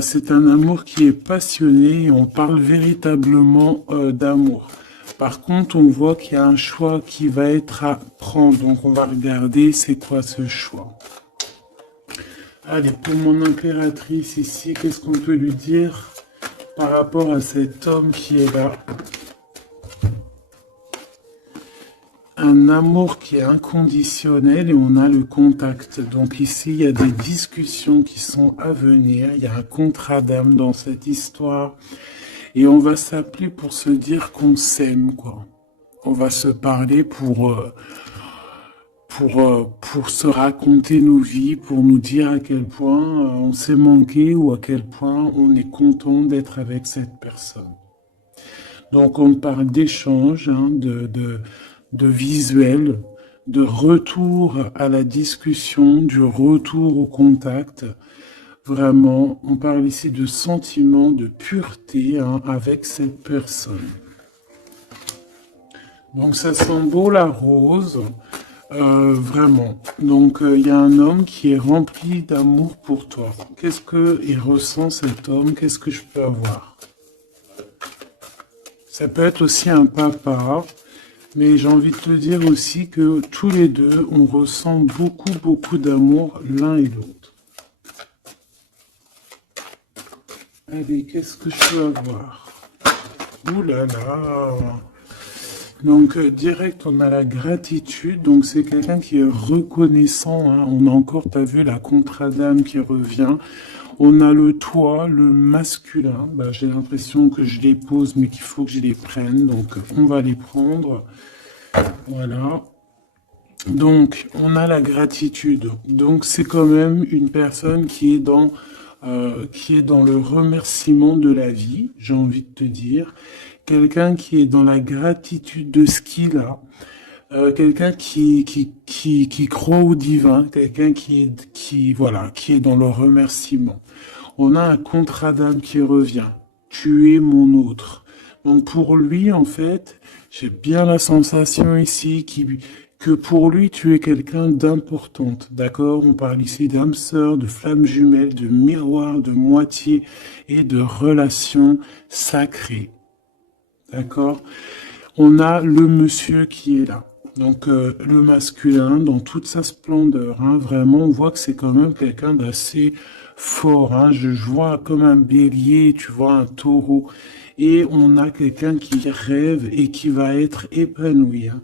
C'est un amour qui est passionné et on parle véritablement d'amour. Par contre, on voit qu'il y a un choix qui va être à prendre. Donc, on va regarder c'est quoi ce choix. Allez, pour mon impératrice ici, qu'est-ce qu'on peut lui dire par rapport à cet homme qui est là? Un amour qui est inconditionnel et on a le contact. Donc ici, il y a des discussions qui sont à venir. Il y a un contrat d'âme dans cette histoire. Et on va s'appeler pour se dire qu'on s'aime, quoi. On va se parler pour se raconter nos vies, pour nous dire à quel point on s'est manqué ou à quel point on est content d'être avec cette personne. Donc on parle d'échange, hein, de visuel, de retour à la discussion, du retour au contact. Vraiment, on parle ici de sentiment, de pureté hein, avec cette personne. Donc ça sent beau la rose, vraiment. Donc il y a un homme qui est rempli d'amour pour toi. Qu'est-ce qu'il ressent cet homme? Qu'est-ce que je peux avoir? Ça peut être aussi un papa. Mais j'ai envie de te dire aussi que tous les deux, on ressent beaucoup d'amour l'un et l'autre. Allez, qu'est-ce que je peux avoir? Ouh là là! Donc, direct, on a la gratitude. Donc, c'est quelqu'un qui est reconnaissant. Hein. On a encore, t'as vu, la contrat d'âme qui revient. On a le toi, le masculin. Bah, j'ai l'impression que je les pose, mais qu'il faut que je les prenne. Donc, on va les prendre. Voilà. Donc, on a la gratitude. Donc, c'est quand même une personne qui est dans le remerciement de la vie, j'ai envie de te dire. Quelqu'un qui est dans la gratitude de ce qu'il a. Quelqu'un qui croit au divin. Quelqu'un qui est dans le remerciement. On a un contrat d'âme qui revient. Tu es mon autre. Donc, pour lui, en fait, j'ai bien la sensation ici que pour lui, tu es quelqu'un d'importante, d'accord? On parle ici d'âme sœur, de flamme jumelle, de miroir, de moitié et de relation sacrée, d'accord? On a le monsieur qui est là. Donc, le masculin, dans toute sa splendeur, hein, vraiment, on voit que c'est quand même quelqu'un d'assez fort. Hein, je vois comme un bélier, tu vois, un taureau. Et on a quelqu'un qui rêve et qui va être épanoui. Hein.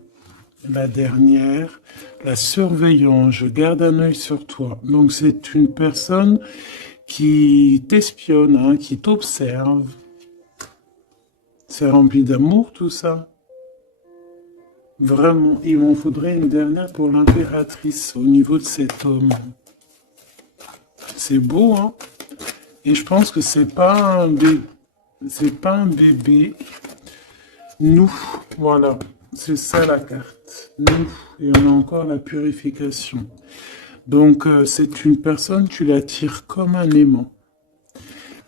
La dernière, la surveillance, je garde un œil sur toi. Donc, c'est une personne qui t'espionne, hein, qui t'observe. C'est rempli d'amour, tout ça. Vraiment, il m'en faudrait une dernière pour l'impératrice au niveau de cet homme. C'est beau, hein? Et je pense que c'est pas un bébé. Nous, voilà. C'est ça la carte. Nous. Et on a encore la purification. Donc, c'est une personne, tu l'attires comme un aimant.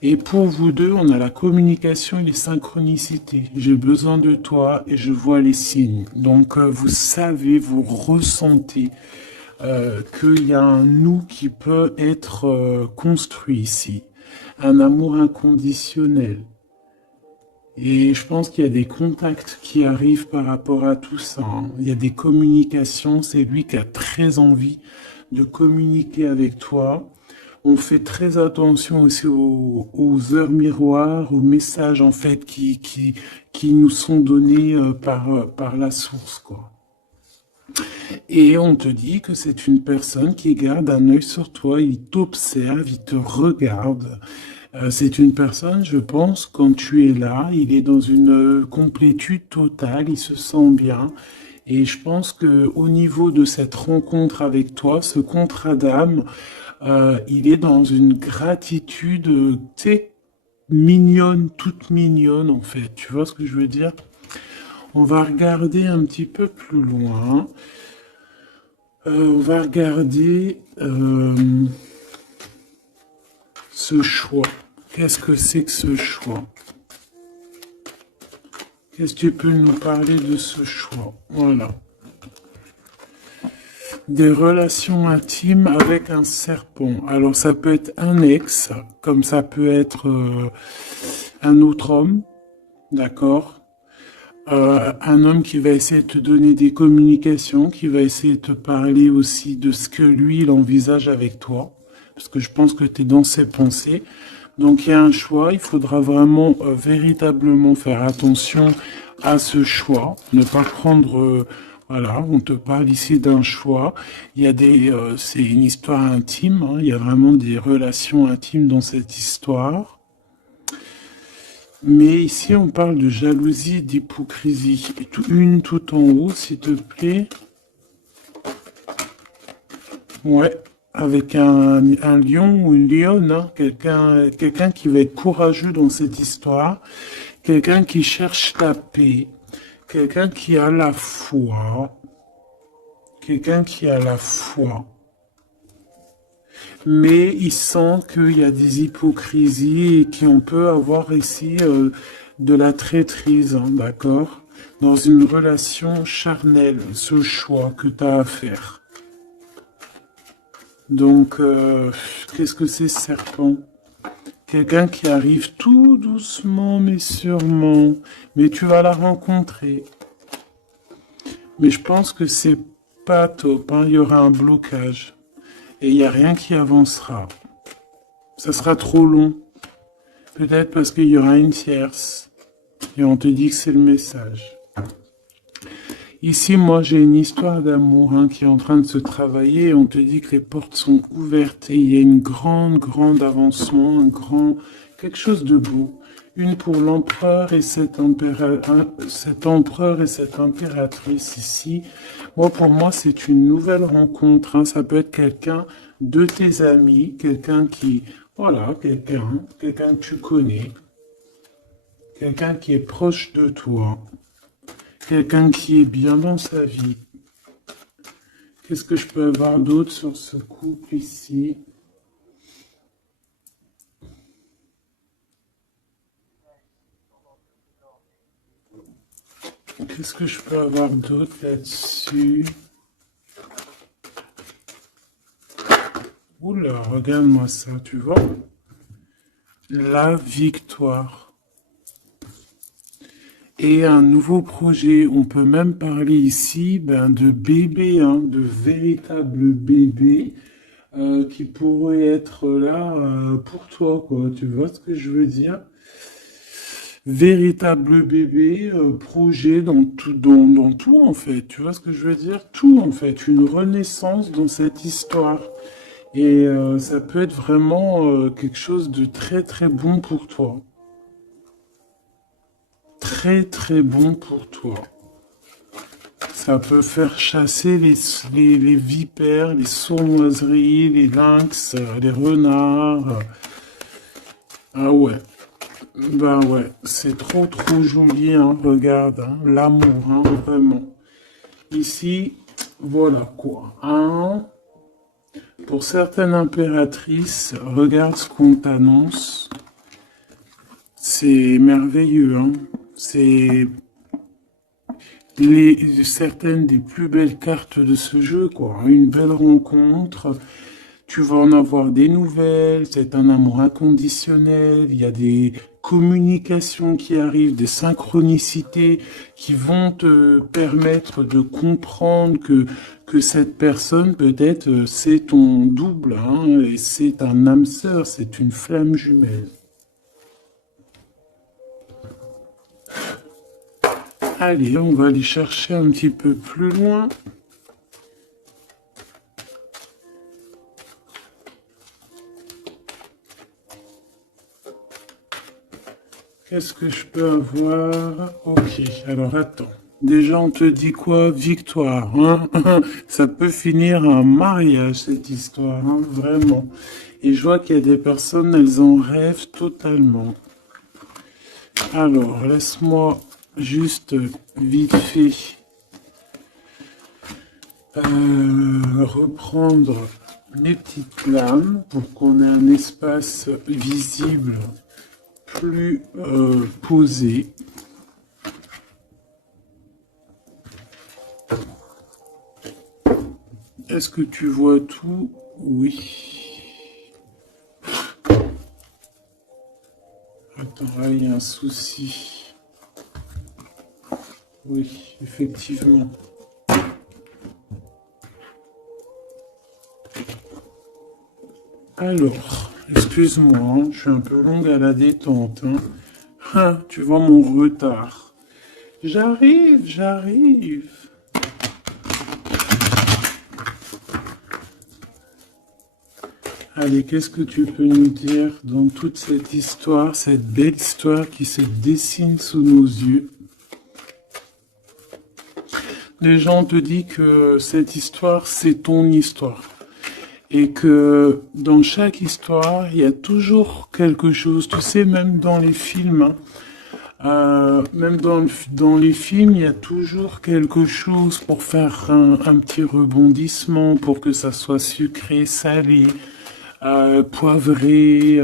Et pour vous deux, on a la communication et les synchronicités. J'ai besoin de toi et je vois les signes. Donc, vous savez, vous ressentez qu'il y a un nous qui peut être construit ici. Un amour inconditionnel. Et je pense qu'il y a des contacts qui arrivent par rapport à tout ça. Hein. Il y a des communications. C'est lui qui a très envie de communiquer avec toi. On fait très attention aussi aux heures miroirs, aux messages en fait qui nous sont donnés par la source, quoi. Et on te dit que c'est une personne qui garde un œil sur toi, il t'observe, il te regarde. C'est une personne, je pense, quand tu es là, il est dans une complétude totale, il se sent bien. Et je pense que au niveau de cette rencontre avec toi, ce contrat d'âme, il est dans une gratitude, tu sais, mignonne, toute mignonne en fait. Tu vois ce que je veux dire? On va regarder un petit peu plus loin. On va regarder ce choix. Qu'est-ce que c'est que ce choix? Qu'est-ce que tu peux nous parler de ce choix? Voilà. des relations intimes avec un serpent. Alors ça peut être un ex, comme ça peut être un autre homme, d'accord? Un homme qui va essayer de te donner des communications, qui va essayer de te parler aussi de ce que lui, il envisage avec toi, parce que je pense que tu es dans ses pensées. Donc il y a un choix, il faudra vraiment véritablement faire attention à ce choix, ne pas prendre, voilà, on te parle ici d'un choix. Il y a c'est une histoire intime, hein, il y a vraiment des relations intimes dans cette histoire. Mais ici, on parle de jalousie et d'hypocrisie. Une tout en haut, s'il te plaît. Ouais, avec un lion ou une lionne, hein. Quelqu'un qui va être courageux dans cette histoire. Quelqu'un qui cherche la paix. Quelqu'un qui a la foi. Quelqu'un qui a la foi. Mais il sent qu'il y a des hypocrisies et qu'on peut avoir ici de la traîtrise, hein, d'accord? Dans une relation charnelle, ce choix que tu as à faire. Donc, qu'est-ce que c'est, serpent? Quelqu'un qui arrive tout doucement mais sûrement, mais tu vas la rencontrer. Mais je pense que c'est pas top, hein, il y aura un blocage. Et il n'y a rien qui avancera. Ça sera trop long. Peut-être parce qu'il y aura une tierce. Et on te dit que c'est le message. Ici, moi, j'ai une histoire d'amour hein, qui est en train de se travailler. Et on te dit que les portes sont ouvertes. Et il y a une grande avancement, quelque chose de beau. Une pour l'empereur et cet empereur et cette impératrice ici. Moi, pour moi, c'est une nouvelle rencontre. Hein. Ça peut être quelqu'un de tes amis, quelqu'un qui, voilà, quelqu'un que tu connais, quelqu'un qui est proche de toi, quelqu'un qui est bien dans sa vie. Qu'est-ce que je peux avoir d'autre sur ce couple ici? Qu'est-ce que je peux avoir d'autre là-dessus? Oula, regarde-moi ça, tu vois? La victoire. Et un nouveau projet, on peut même parler ici de bébés, hein, de véritables bébés qui pourraient être là pour toi, quoi. Tu vois ce que je veux dire? Véritable bébé, projet dans tout en fait. Tu vois ce que je veux dire? Tout en fait, une renaissance dans cette histoire. Et ça peut être vraiment quelque chose de très bon pour toi. Très bon pour toi. Ça peut faire chasser les vipères, les sournoiseries, les lynx, les renards. Ah ouais. Bah ouais, c'est trop joli, hein, regarde, hein, l'amour, hein, vraiment. Ici, voilà quoi. Hein. Pour certaines impératrices, regarde ce qu'on t'annonce. C'est merveilleux, hein. C'est certaines des plus belles cartes de ce jeu, quoi. Une belle rencontre. Tu vas en avoir des nouvelles, c'est un amour inconditionnel, il y a des communications qui arrivent, des synchronicités qui vont te permettre de comprendre que cette personne, peut-être, c'est ton double, hein, et c'est un âme sœur, c'est une flamme jumelle. Allez, on va aller chercher un petit peu plus loin. Qu'est-ce que je peux avoir? Ok, alors attends. Déjà, on te dit quoi? Victoire, hein? Ça peut finir un mariage, cette histoire, hein? Vraiment. Et je vois qu'il y a des personnes, elles en rêvent totalement. Alors, laisse-moi juste vite fait reprendre mes petites lames pour qu'on ait un espace visible plus posé. Est-ce que tu vois tout? Oui. Attends, là, il y a un souci. Oui, effectivement. Alors, excuse-moi, hein, je suis un peu longue à la détente. Hein. Ah, tu vois mon retard. J'arrive. Allez, qu'est-ce que tu peux nous dire dans toute cette histoire, cette belle histoire qui se dessine sous nos yeux? Les gens te disent que cette histoire, c'est ton histoire. Et que dans chaque histoire, il y a toujours quelque chose. Tu sais, même dans les films, même dans les films, il y a toujours quelque chose pour faire un petit rebondissement, pour que ça soit sucré, salé, poivré,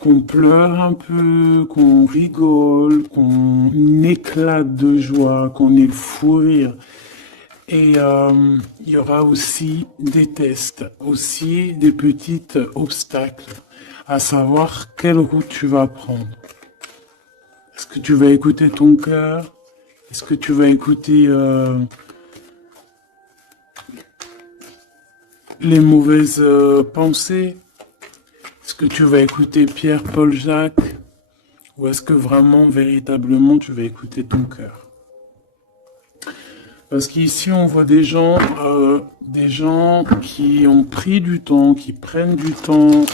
qu'on pleure un peu, qu'on rigole, qu'on éclate de joie, qu'on ait le fou rire. Et il y aura aussi des tests, aussi des petits obstacles, à savoir quelle route tu vas prendre. Est-ce que tu vas écouter ton cœur? Est-ce que tu vas écouter les mauvaises pensées? Est-ce que tu vas écouter Pierre, Paul, Jacques? Ou est-ce que vraiment, véritablement, tu vas écouter ton cœur? Parce qu'ici, on voit des gens qui ont pris du temps, qui prennent du temps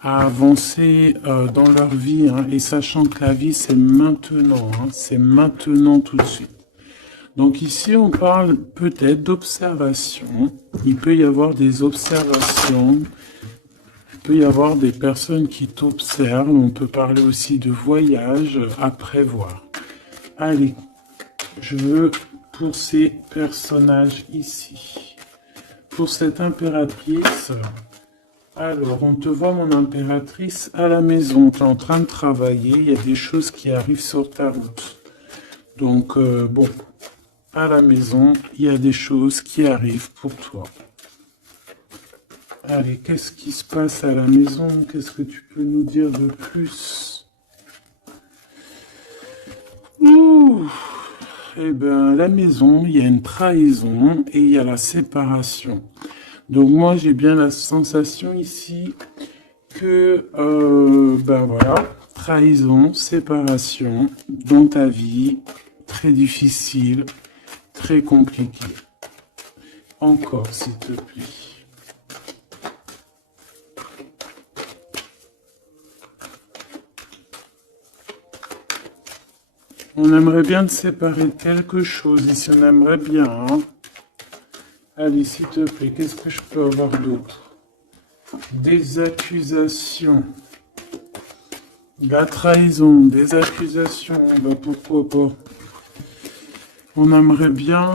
à avancer dans leur vie, hein, et sachant que la vie, c'est maintenant, hein, c'est maintenant tout de suite. Donc ici, on parle peut-être d'observation. Il peut y avoir des observations. Il peut y avoir des personnes qui t'observent. On peut parler aussi de voyage à prévoir. Allez, je veux pour ces personnages ici. Pour cette impératrice, alors on te voit mon impératrice à la maison. Tu es en train de travailler. Il y a des choses qui arrivent sur ta route. Donc bon, à la maison, il y a des choses qui arrivent pour toi. Allez, qu'est-ce qui se passe à la maison? Qu'est-ce que tu peux nous dire de plus? Ouh. Eh bien, à la maison, il y a une trahison et il y a la séparation. Donc moi, j'ai bien la sensation ici que, ben voilà, trahison, séparation dans ta vie, très difficile, très compliqué. Encore, s'il te plaît. On aimerait bien te séparer de quelque chose, ici on aimerait bien. Hein. Allez, s'il te plaît, qu'est-ce que je peux avoir d'autre? Des accusations. La trahison, des accusations, bah pourquoi pas. On aimerait bien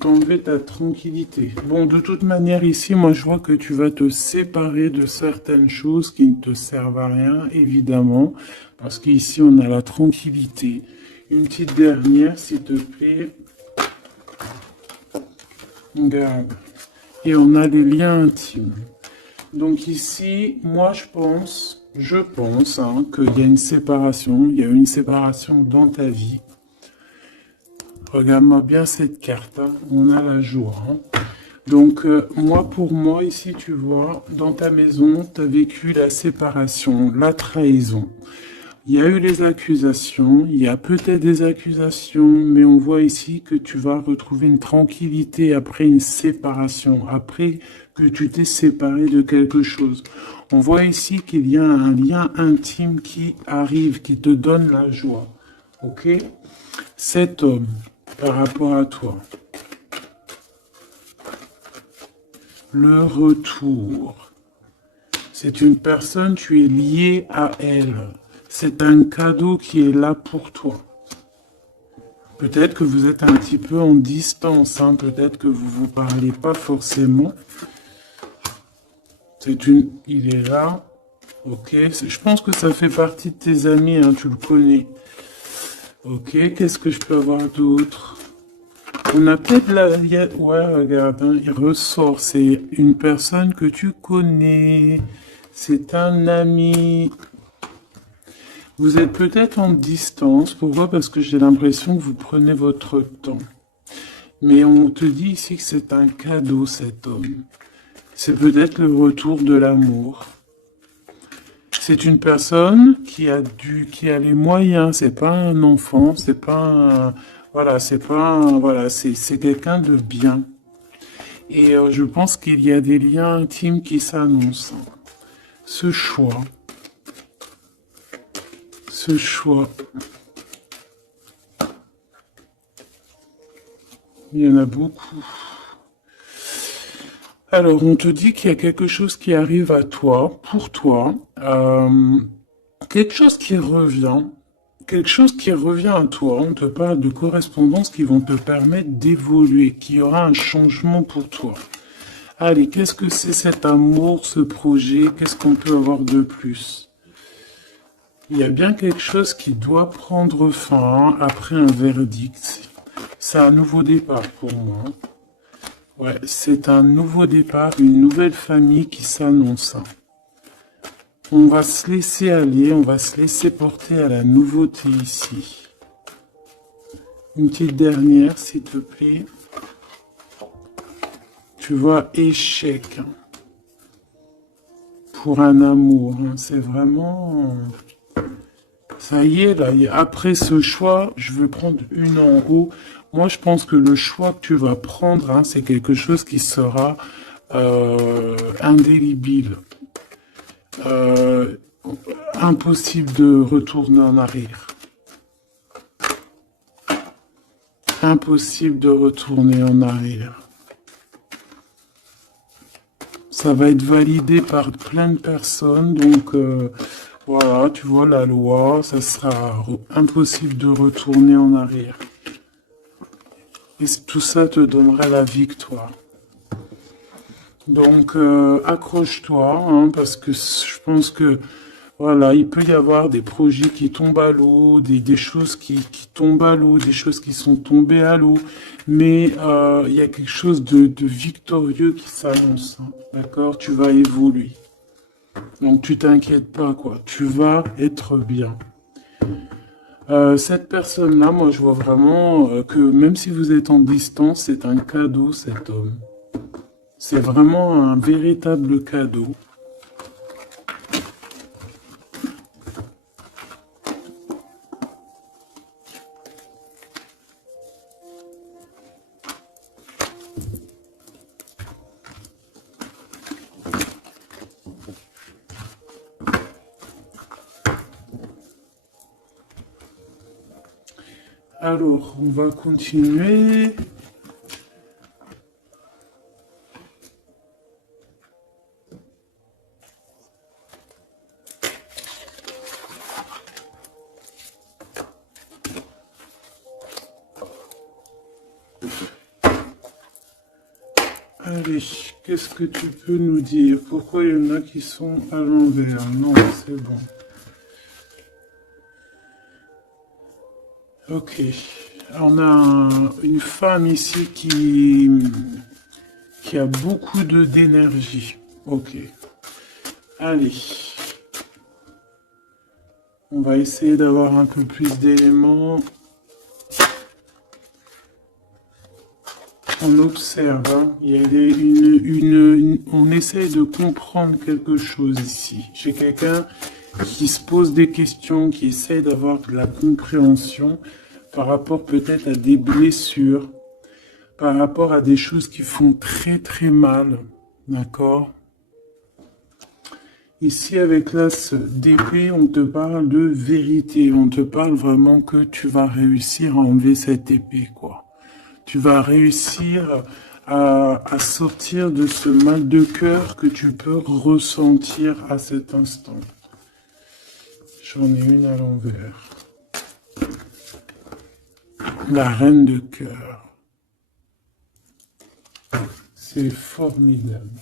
t'enlever ta tranquillité. Bon, de toute manière, ici, moi je vois que tu vas te séparer de certaines choses qui ne te servent à rien, évidemment. Parce qu'ici, on a la tranquillité. Une petite dernière, s'il te plaît. Regarde. Et on a les liens intimes. Donc ici, moi je pense hein, qu'il y a une séparation. Il y a une séparation dans ta vie. Regarde-moi bien cette carte. Hein. On a la joie. Hein. Donc pour moi, ici, tu vois, dans ta maison, tu as vécu la séparation, la trahison. Il y a eu les accusations, il y a peut-être des accusations, mais on voit ici que tu vas retrouver une tranquillité après une séparation, après que tu t'es séparé de quelque chose. On voit ici qu'il y a un lien intime qui arrive, qui te donne la joie. Ok? Cet homme, par rapport à toi. Le retour. C'est une personne, tu es lié à elle. C'est un cadeau qui est là pour toi. Peut-être que vous êtes un petit peu en distance, hein, peut-être que vous ne vous parlez pas forcément. Il est là, ok. Je pense que ça fait partie de tes amis, hein, tu le connais. Ok, qu'est-ce que je peux avoir d'autre? On a peut-être la... Ouais, regarde, hein, il ressort. C'est une personne que tu connais. C'est un ami. Vous êtes peut-être en distance. Pourquoi? Parce que j'ai l'impression que vous prenez votre temps. Mais on te dit ici que c'est un cadeau, cet homme. C'est peut-être le retour de l'amour. C'est une personne qui a les moyens. C'est pas un enfant. C'est pas un, voilà, c'est pas un, voilà, c'est quelqu'un de bien. Et je pense qu'il y a des liens intimes qui s'annoncent. Ce choix. Ce choix. Il y en a beaucoup. Alors, on te dit qu'il y a quelque chose qui arrive à toi, pour toi, quelque chose qui revient, quelque chose qui revient à toi. On te parle de correspondances qui vont te permettre d'évoluer, qu'il y aura un changement pour toi. Allez, qu'est-ce que c'est cet amour, ce projet? Qu'est-ce qu'on peut avoir de plus? Il y a bien quelque chose qui doit prendre fin après un verdict. C'est un nouveau départ pour moi. Ouais, c'est un nouveau départ, une nouvelle famille qui s'annonce. On va se laisser aller, on va se laisser porter à la nouveauté ici. Une petite dernière, s'il te plaît. Tu vois, échec. Pour un amour, hein. C'est vraiment... Ça y est, là, après ce choix, je veux prendre une en haut. Moi, je pense que le choix que tu vas prendre, hein, c'est quelque chose qui sera indélébile. Impossible de retourner en arrière. Impossible de retourner en arrière. Ça va être validé par plein de personnes, donc voilà, tu vois la loi, ça sera impossible de retourner en arrière. Et tout ça te donnera la victoire. Donc accroche-toi, hein, parce que je pense que voilà, il peut y avoir des projets qui tombent à l'eau, des choses qui tombent à l'eau, des choses qui sont tombées à l'eau, mais il y a quelque chose de victorieux qui s'annonce, hein, d'accord? Tu vas évoluer. Donc tu t'inquiètes pas, quoi. Tu vas être bien. Cette personne-là, moi je vois vraiment que même si vous êtes en distance, c'est un cadeau, cet homme. C'est vraiment un véritable cadeau. Alors, on va continuer. Allez, qu'est-ce que tu peux nous dire? Pourquoi il y en a qui sont à l'envers? Non, c'est bon. Ok. On a une femme ici qui a beaucoup d'énergie. Ok. Allez. On va essayer d'avoir un peu plus d'éléments. On observe, hein. Il y a on essaye de comprendre quelque chose ici. J'ai quelqu'un qui se pose des questions, qui essaie d'avoir de la compréhension par rapport peut-être à des blessures, par rapport à des choses qui font très très mal, d'accord? Ici, avec l'as d'épée, on te parle de vérité, on te parle vraiment que tu vas réussir à enlever cette épée, quoi. Tu vas réussir à sortir de ce mal de cœur que tu peux ressentir à cet instant. J'en ai une à l'envers. La reine de cœur. C'est formidable.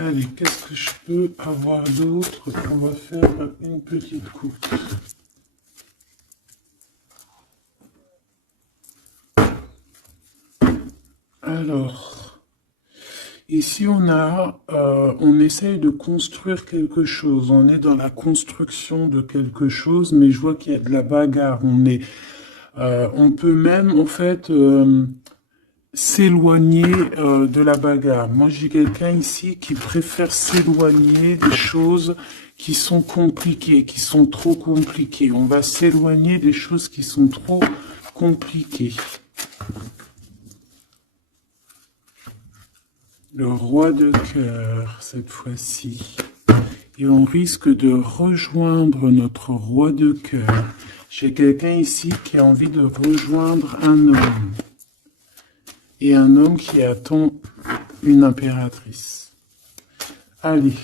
Allez, qu'est-ce que je peux avoir d'autre? On va faire une petite coupe. Alors, ici on essaye de construire quelque chose. On est dans la construction de quelque chose, mais je vois qu'il y a de la bagarre. On peut même en fait s'éloigner de la bagarre. Moi, j'ai quelqu'un ici qui préfère s'éloigner des choses qui sont compliquées, qui sont trop compliquées. On va s'éloigner des choses qui sont trop compliquées. Le roi de cœur, cette fois-ci. Et on risque de rejoindre notre roi de cœur. J'ai quelqu'un ici qui a envie de rejoindre un homme. Et un homme qui attend une impératrice. Allez,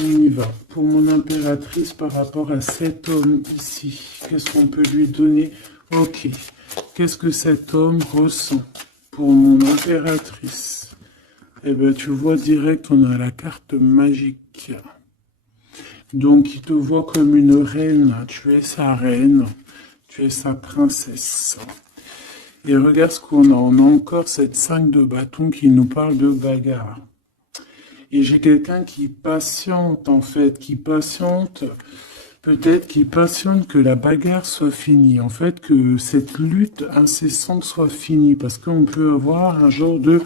on y va. Pour mon impératrice, par rapport à cet homme ici, qu'est-ce qu'on peut lui donner? Ok. Qu'est-ce que cet homme ressent pour mon impératrice? Eh bien, tu vois direct, on a la carte magique. Donc, il te voit comme une reine. Tu es sa reine. Tu es sa princesse. Et regarde ce qu'on a. On a encore cette 5 de bâton qui nous parle de bagarre. Et j'ai quelqu'un qui patiente, en fait, qui patiente, peut-être qui patiente que la bagarre soit finie. En fait, que cette lutte incessante soit finie. Parce qu'on peut avoir un genre de...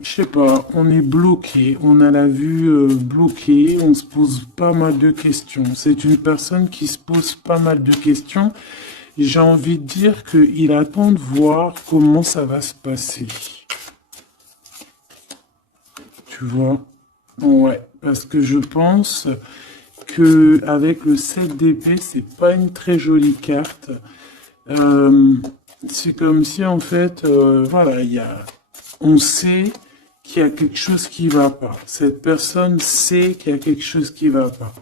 Je sais pas, on est bloqué, on a la vue bloquée, on se pose pas mal de questions. C'est une personne qui se pose pas mal de questions. J'ai envie de dire qu'il attend de voir comment ça va se passer. Tu vois? Ouais, parce que je pense que avec le 7 d'épée, c'est pas une très jolie carte. C'est comme si en fait, voilà, on sait qu'il y a quelque chose qui va pas. Cette personne sait qu'il y a quelque chose qui va pas.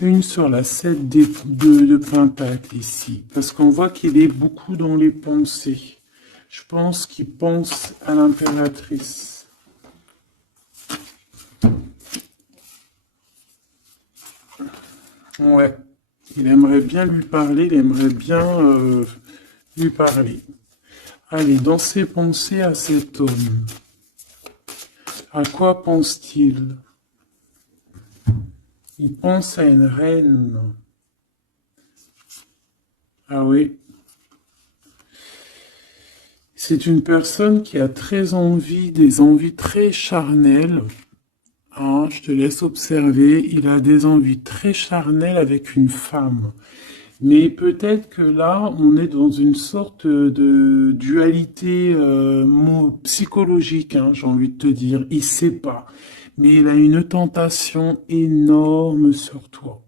Une sur la 7 de Pentacle ici. Parce qu'on voit qu'il est beaucoup dans les pensées. Je pense qu'il pense à l'impératrice. Ouais. Il aimerait bien lui parler, il aimerait bien lui parler. Allez, dans ses pensées à cet homme. À quoi pense-t-il? Il pense à une reine. Ah oui. C'est une personne qui a très envie, des envies très charnelles. Hein, je te laisse observer. Il a des envies très charnelles avec une femme. Mais peut-être que là, on est dans une sorte de dualité psychologique, hein, j'ai envie de te dire. Il sait pas. Mais il a une tentation énorme sur toi.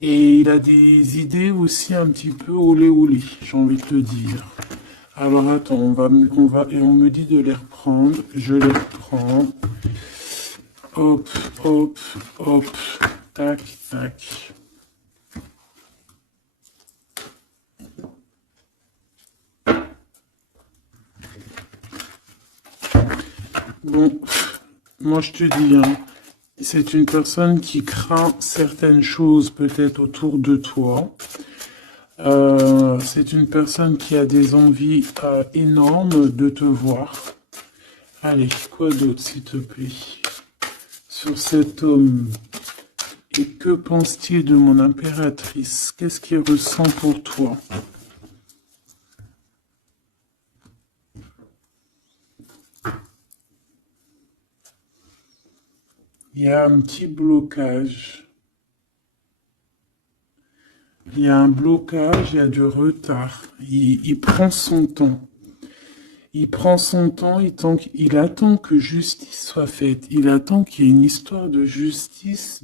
Et il a des idées aussi un petit peu olé olé, j'ai envie de te dire. Alors attends, et on me dit de les reprendre. Je les reprends. Hop, hop, hop. Tac, tac. Bon, moi je te dis, hein, c'est une personne qui craint certaines choses peut-être autour de toi. C'est une personne qui a des envies énormes de te voir. Allez, quoi d'autre s'il te plaît? Sur cet homme. Et que pense-t-il de mon impératrice? Qu'est-ce qu'il ressent pour toi? Il y a un petit blocage. Il y a un blocage, il y a du retard. Il prend son temps. Il prend son temps, il attend que justice soit faite. Il attend qu'il y ait une histoire de justice,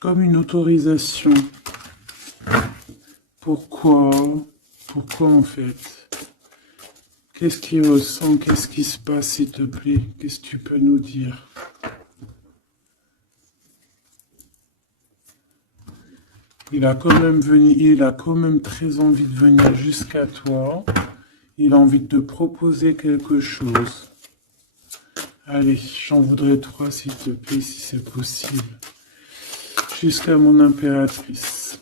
comme une autorisation. Pourquoi? Pourquoi en fait? Qu'est-ce qu'il ressent? Qu'est-ce qui se passe, s'il te plaît? Qu'est-ce que tu peux nous dire? Il a quand même très envie de venir jusqu'à toi. Il a envie de te proposer quelque chose. Allez, j'en voudrais 3 s'il te plaît, si c'est possible. Jusqu'à mon impératrice.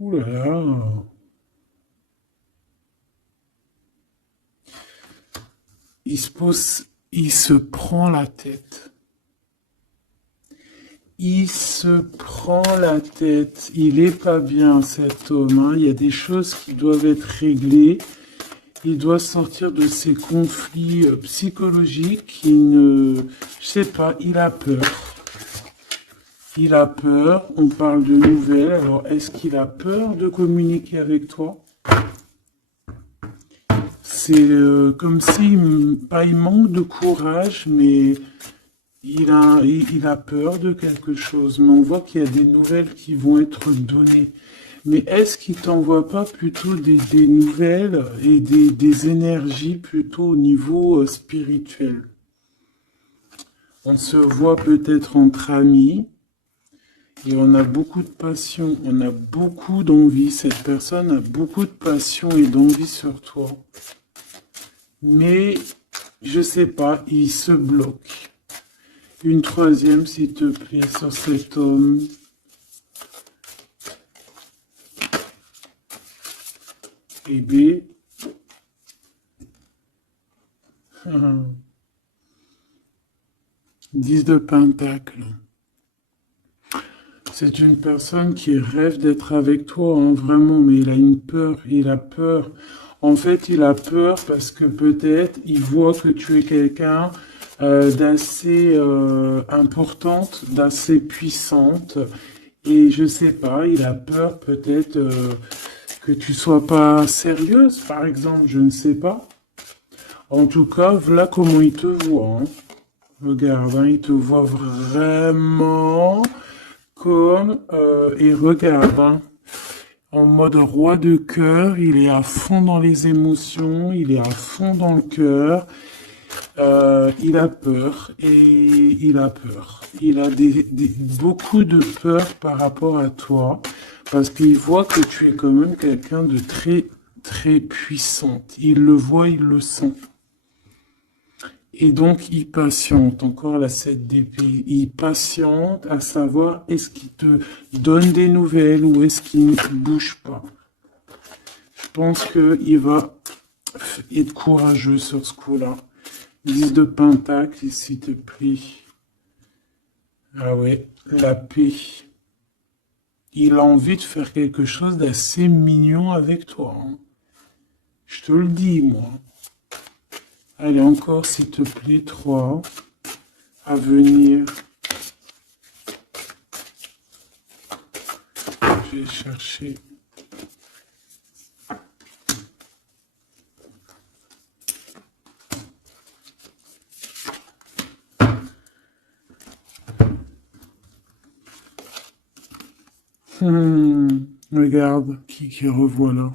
Ouh là là. Il se prend la tête. Il se prend la tête. Il est pas bien, cet homme, hein. Il y a des choses qui doivent être réglées. Il doit sortir de ses conflits psychologiques. Je sais pas, il a peur. Il a peur. On parle de nouvelles. Alors, est-ce qu'il a peur de communiquer avec toi? C'est comme si, pas il manque de courage, mais il a peur de quelque chose. Mais on voit qu'il y a des nouvelles qui vont être données. Mais est-ce qu'il t'envoie pas plutôt des nouvelles et des énergies plutôt au niveau spirituel? On se voit peut-être entre amis et on a beaucoup de passion, on a beaucoup d'envie. Cette personne a beaucoup de passion et d'envie sur toi. Mais, je sais pas, il se bloque. Une troisième, s'il te plaît, sur cet homme. Et B. 10 de Pentacle. C'est une personne qui rêve d'être avec toi, hein, vraiment, mais il a une peur, il a peur. En fait, il a peur parce que peut-être il voit que tu es quelqu'un d'assez importante, d'assez puissante. Et je sais pas, il a peur peut-être que tu sois pas sérieuse, par exemple, je ne sais pas. En tout cas, voilà comment il te voit, hein. Regarde, hein, il te voit vraiment comme... et regarde, hein, en mode roi de cœur, il est à fond dans les émotions, il est à fond dans le cœur. Il a peur et il a peur. Il a beaucoup de peur par rapport à toi parce qu'il voit que tu es quand même quelqu'un de très, très puissante. Il le voit, il le sent. Et donc, il patiente. Encore la 7 d'épée. Il patiente à savoir est-ce qu'il te donne des nouvelles ou est-ce qu'il ne bouge pas. Je pense qu'il va être courageux sur ce coup-là. 10 de Pentacle, s'il te plaît. Ah ouais, la paix. Il a envie de faire quelque chose d'assez mignon avec toi, hein. Je te le dis, moi. Allez, encore, s'il te plaît, 3. À venir. Je vais chercher. Regarde, qui revoit là.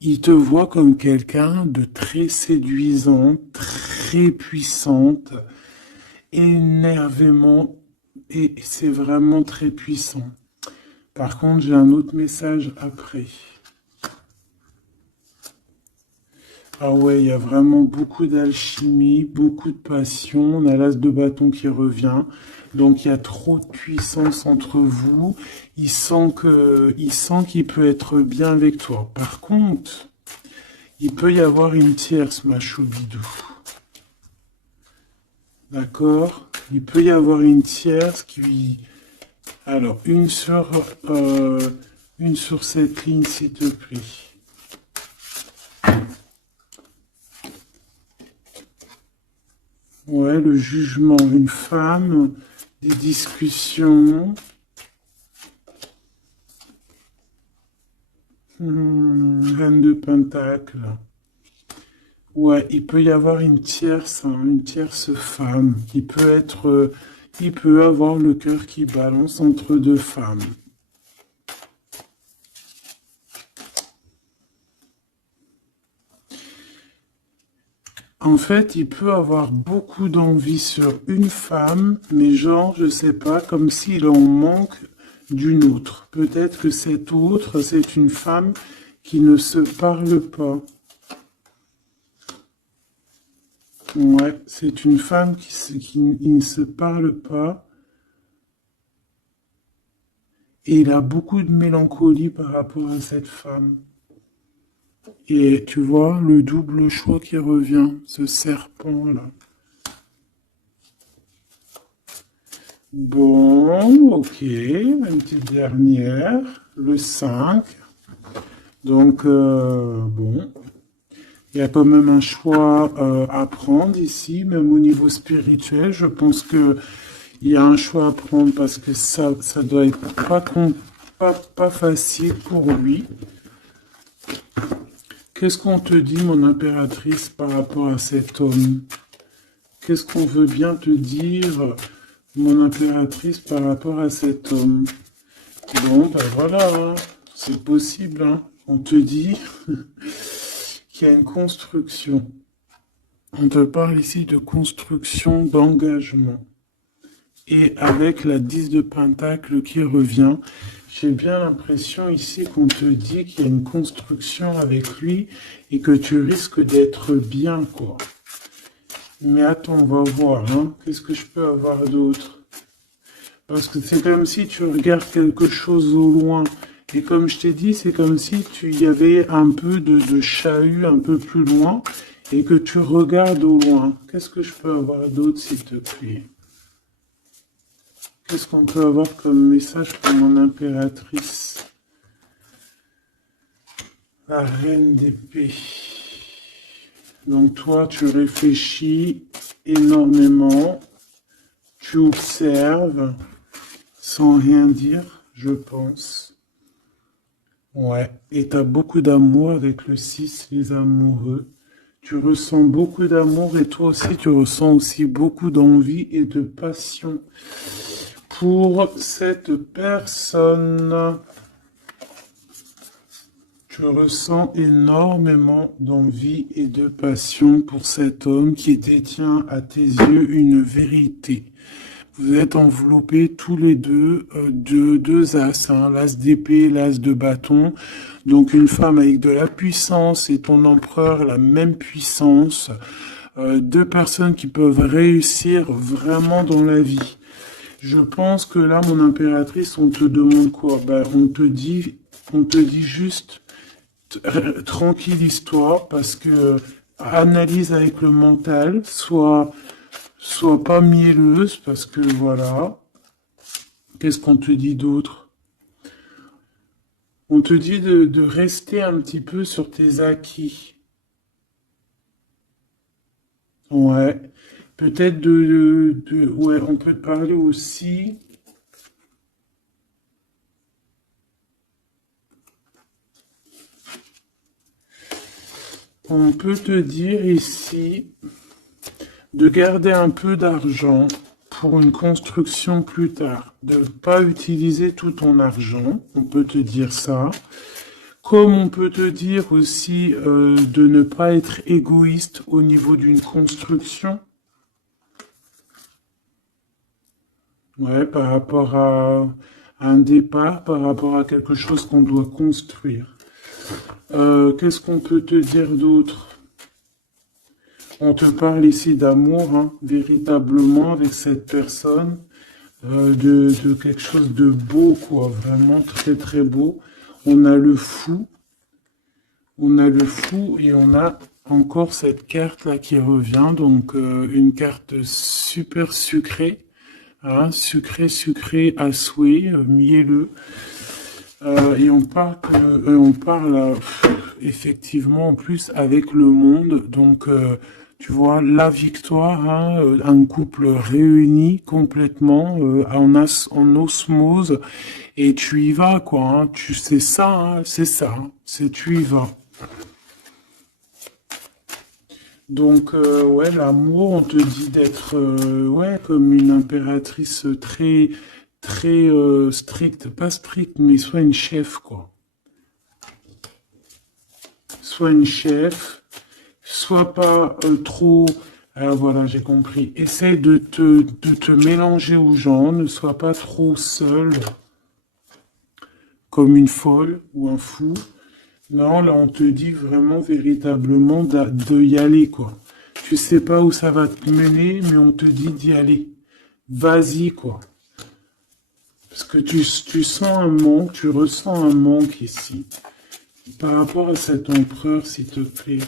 Il te voit comme quelqu'un de très séduisant, très puissante, énervément, et c'est vraiment très puissant. Par contre, j'ai un autre message après. Ah ouais, il y a vraiment beaucoup d'alchimie, beaucoup de passion. On a l'as de bâton qui revient. Donc il y a trop de puissance entre vous. Il sent qu'il peut être bien avec toi. Par contre, il peut y avoir une tierce, ma choubidou. D'accord? Il peut y avoir une tierce qui... Alors, une sur cette ligne, s'il te plaît. Ouais, le jugement, une femme, des discussions. Reine de Pentacle. Ouais, il peut y avoir une tierce femme. Il peut avoir le cœur qui balance entre deux femmes. En fait, il peut avoir beaucoup d'envie sur une femme, mais genre, je sais pas, comme s'il en manque d'une autre. Peut-être que cette autre, c'est une femme qui ne se parle pas. Ouais, c'est une femme qui ne se parle pas. Et il a beaucoup de mélancolie par rapport à cette femme. Et tu vois, le double choix qui revient, ce serpent-là. Bon, ok, une petite dernière, le 5. Donc, bon, il y a quand même un choix à prendre ici, même au niveau spirituel. Je pense que il y a un choix à prendre parce que ça doit être pas facile pour lui. Qu'est-ce qu'on te dit, mon impératrice, par rapport à cet homme? Qu'est-ce qu'on veut bien te dire, mon impératrice, par rapport à cet homme? Bon, ben voilà, hein, c'est possible, hein. On te dit qu'il y a une construction. On te parle ici de construction, d'engagement. Et avec la 10 de Pentacle qui revient, j'ai bien l'impression ici qu'on te dit qu'il y a une construction avec lui et que tu risques d'être bien, quoi. Mais attends, on va voir, hein. Qu'est-ce que je peux avoir d'autre? Parce que c'est comme si tu regardes quelque chose au loin. Et comme je t'ai dit, c'est comme si tu y avait un peu de chahut un peu plus loin et que tu regardes au loin. Qu'est-ce que je peux avoir d'autre, s'il te plaît? Qu'est-ce qu'on peut avoir comme message pour mon impératrice? La reine d'épée. Donc toi, tu réfléchis énormément, tu observes, sans rien dire, je pense. Ouais, et tu as beaucoup d'amour avec le 6, les amoureux. Tu ressens beaucoup d'amour et toi aussi, tu ressens aussi beaucoup d'envie et de passion pour cette personne. Je ressens énormément d'envie et de passion pour cet homme qui détient à tes yeux une vérité. Vous êtes enveloppés tous les deux de deux as, hein, l'as d'épée, l'as de bâton. Donc une femme avec de la puissance et ton empereur la même puissance. Deux personnes qui peuvent réussir vraiment dans la vie. Je pense que là, mon impératrice, on te demande quoi? Ben, on te dit juste tranquille-toi parce que analyse avec le mental, sois pas mielleuse parce que voilà. Qu'est-ce qu'on te dit d'autre? On te dit de rester un petit peu sur tes acquis. Ouais. Peut-être ouais, on peut te parler aussi. On peut te dire ici de garder un peu d'argent pour une construction plus tard, de ne pas utiliser tout ton argent, on peut te dire ça. Comme on peut te dire aussi de ne pas être égoïste au niveau d'une construction, ouais, par rapport à un départ, par rapport à quelque chose qu'on doit construire. Qu'est-ce qu'on peut te dire d'autre? On te parle ici d'amour, hein, véritablement, avec cette personne, de quelque chose de beau, quoi, vraiment très très beau. On a le fou, on a le fou et on a encore cette carte-là qui revient, donc une carte super sucrée, hein, sucrée à souhait, mielleux. Et on parle effectivement en plus avec le monde, donc tu vois la victoire, hein, un couple réuni complètement en osmose, et tu y vas quoi, hein, tu sais ça, hein, c'est ça, hein, c'est tu y vas. Donc ouais, l'amour, on te dit d'être ouais comme une impératrice très stricte, pas stricte, mais soit une chef quoi. Soit une chef, Sois pas trop... Ah, voilà, j'ai compris. Essaye de te mélanger aux gens, ne sois pas trop seul, comme une folle ou un fou. Non, là, on te dit vraiment, véritablement, de y aller, quoi. Tu sais pas où ça va te mener, mais on te dit d'y aller. Vas-y, quoi. Parce que tu sens un manque, tu ressens un manque ici. Par rapport à cet empereur, s'il te plaît.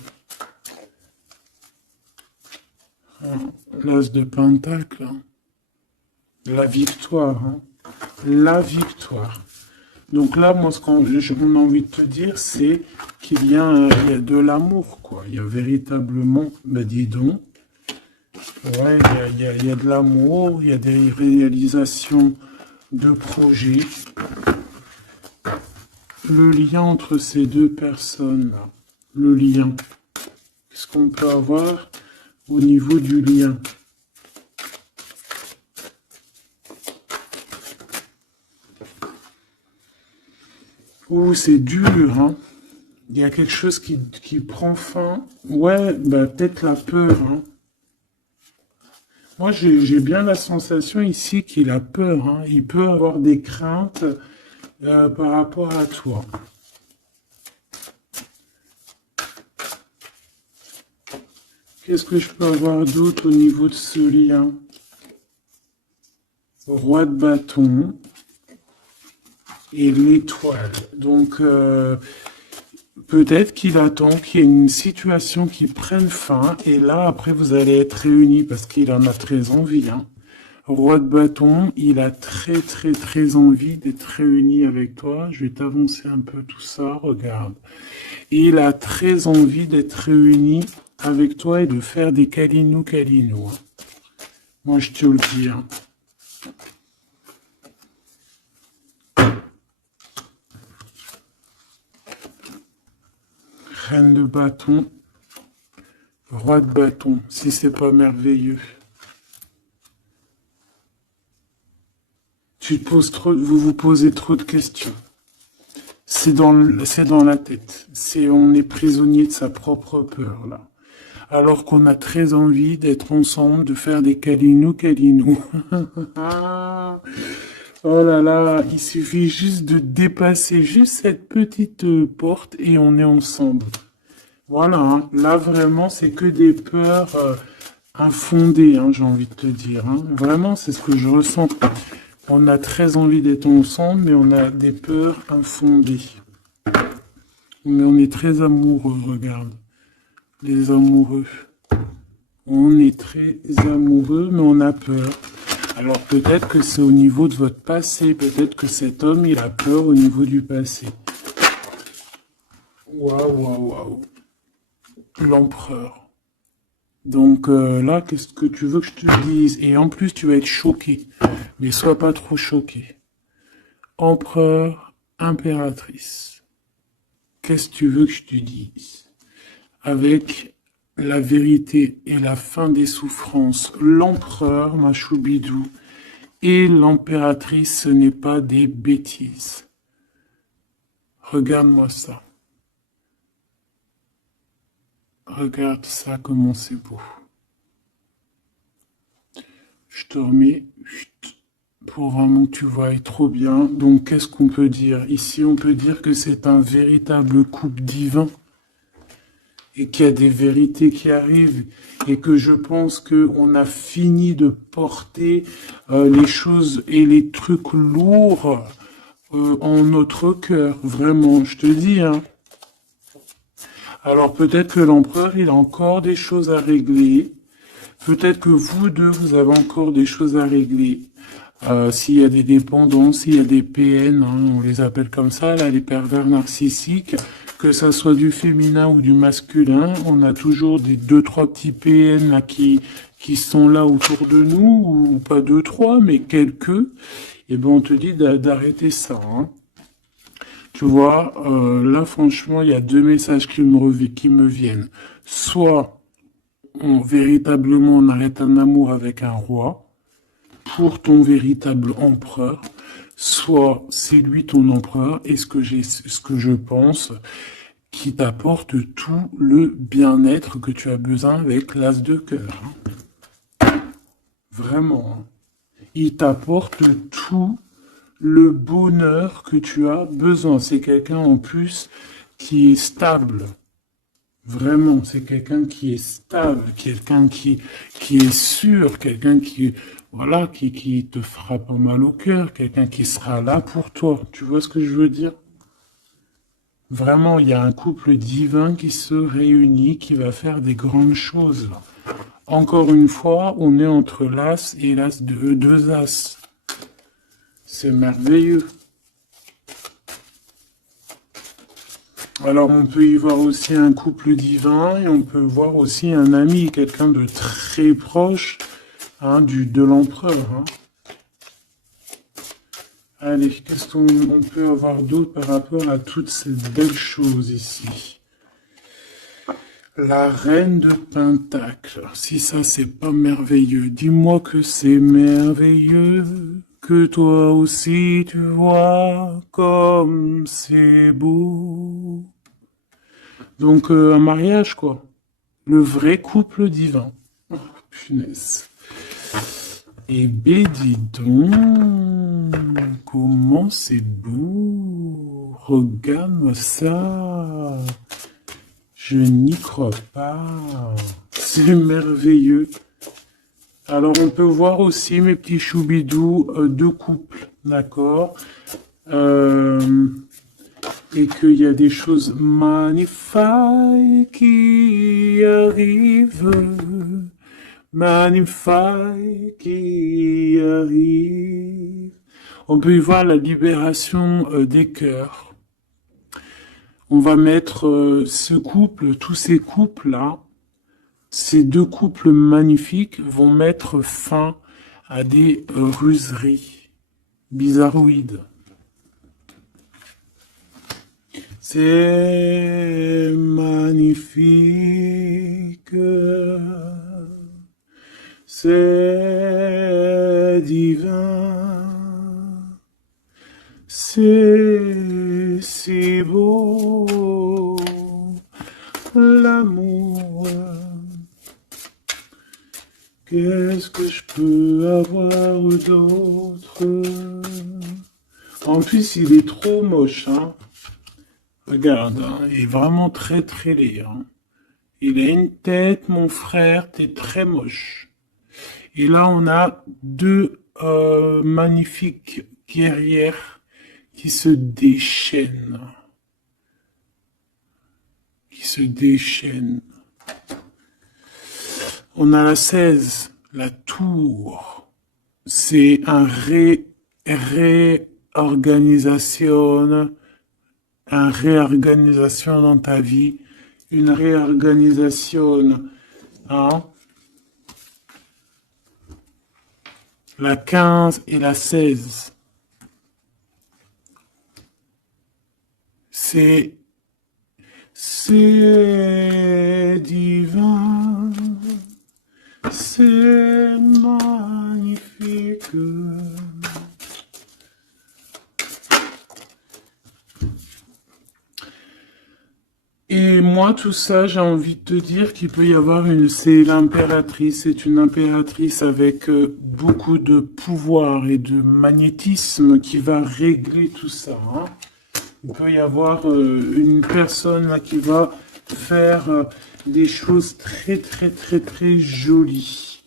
L'as de Pentacle. Hein. La victoire. Hein. La victoire. Donc là, moi, ce qu'on a envie de te dire, c'est qu'il y a, il y a de l'amour, quoi. Il y a véritablement, ben dis donc, ouais, il y a de l'amour, il y a des réalisations de projets. Le lien entre ces deux personnes, là, le lien, qu'est-ce qu'on peut avoir au niveau du lien? Ouh, c'est dur, hein. Il y a quelque chose qui prend fin. Ouais, bah, peut-être la peur, hein. Moi, j'ai bien la sensation ici qu'il a peur, hein. Il peut avoir des craintes par rapport à toi. Qu'est-ce que je peux avoir d'autre au niveau de ce lien? Roi de bâton et l'étoile. Donc, peut-être qu'il attend qu'il y ait une situation qui prenne fin, et là, après, vous allez être réunis, parce qu'il en a très envie. Hein. Roi de bâton, il a très, très, très envie d'être réuni avec toi. Je vais t'avancer un peu tout ça, regarde. Il a très envie d'être réuni avec toi et de faire des câlinou. Hein. Moi, je te le dis. Hein. Reine de bâton, roi de bâton, si c'est pas merveilleux. Vous vous posez trop de questions. C'est dans la tête. On est prisonnier de sa propre peur, là. Alors qu'on a très envie d'être ensemble, de faire des câlinou. Oh là là, il suffit juste de dépasser juste cette petite porte et on est ensemble. Voilà, hein. Là vraiment, c'est que des peurs infondées, hein, j'ai envie de te dire. Hein. Vraiment, c'est ce que je ressens. On a très envie d'être ensemble, mais on a des peurs infondées. Mais on est très amoureux, regarde. Les amoureux. On est très amoureux, mais on a peur. Alors peut-être que c'est au niveau de votre passé, peut-être que cet homme, il a peur au niveau du passé. Waouh. L'empereur. Donc là, qu'est-ce que tu veux que je te dise? Et en plus, tu vas être choqué. Mais sois pas trop choqué. Empereur, impératrice. Qu'est-ce que tu veux que je te dise? Avec la vérité et la fin des souffrances, l'empereur, ma choubidou, et l'impératrice, ce n'est pas des bêtises. Regarde-moi ça. Regarde ça, comment c'est beau. Je te remets pour vraiment que tu vois trop bien. Donc, qu'est-ce qu'on peut dire? Ici, on peut dire que c'est un véritable couple divin. Et qu'il y a des vérités qui arrivent et que je pense qu'on a fini de porter les choses et les trucs lourds en notre cœur, vraiment, je te dis. Hein. Alors peut-être que l'empereur, il a encore des choses à régler. Peut-être que vous deux, vous avez encore des choses à régler. S'il y a des dépendances, s'il y a des PN, hein, on les appelle comme ça, là, les pervers narcissiques, que ça soit du féminin ou du masculin, on a toujours des 2-3 petits PN là, qui sont là autour de nous, ou pas 2-3, mais quelques, et ben on te dit d'arrêter ça. Hein. Tu vois, là franchement, il y a deux messages qui me viennent. Soit, véritablement, on arrête un amour avec un roi, pour ton véritable empereur, soit c'est lui ton empereur, et ce que je pense, qui t'apporte tout le bien-être que tu as besoin avec l'as de cœur. Vraiment. Il t'apporte tout le bonheur que tu as besoin. C'est quelqu'un en plus qui est stable. Vraiment, c'est quelqu'un qui est stable, quelqu'un qui est sûr, quelqu'un qui, voilà, qui te fera pas mal au cœur, quelqu'un qui sera là pour toi. Tu vois ce que je veux dire? Vraiment, il y a un couple divin qui se réunit, qui va faire des grandes choses. Encore une fois, on est entre l'as et l'as de deux as. C'est merveilleux. Alors, on peut y voir aussi un couple divin et on peut voir aussi un ami, quelqu'un de très proche hein, de l'empereur. Hein. Allez, qu'est-ce qu'on peut avoir d'autre par rapport à toutes ces belles choses ici? La reine de Pentacle. Si ça, c'est pas merveilleux, dis-moi que c'est merveilleux. Que toi aussi tu vois comme c'est beau. Donc un mariage quoi. Le vrai couple divin. Oh, punaise. Eh ben dis donc, comment c'est beau. Regarde-moi ça. Je n'y crois pas. C'est merveilleux. Alors, on peut voir aussi, mes petits choubidous, deux couples, d'accord et qu'il y a des choses magnifiques qui arrivent, magnifiques qui arrivent. On peut y voir la libération des cœurs. On va mettre ce couple, tous ces couples-là, ces deux couples magnifiques vont mettre fin à des ruseries bizarroïdes. C'est magnifique, c'est divin, c'est si beau, l'amour. Qu'est-ce que je peux avoir d'autre? En plus, il est trop moche, hein. Regarde, hein, il est vraiment très très laid. Hein. Il a une tête, mon frère, t'es très moche. Et là, on a deux magnifiques guerrières qui se déchaînent. On a la 16, la tour. C'est un réorganisation dans ta vie, une réorganisation, hein. La 15 et la 16. C'est divin, c'est magnifique. Et moi, tout ça, j'ai envie de te dire qu'il peut y avoir c'est l'impératrice, c'est une impératrice avec beaucoup de pouvoir et de magnétisme qui va régler tout ça. Hein. Il peut y avoir une personne là, qui va faire des choses très très très très jolies.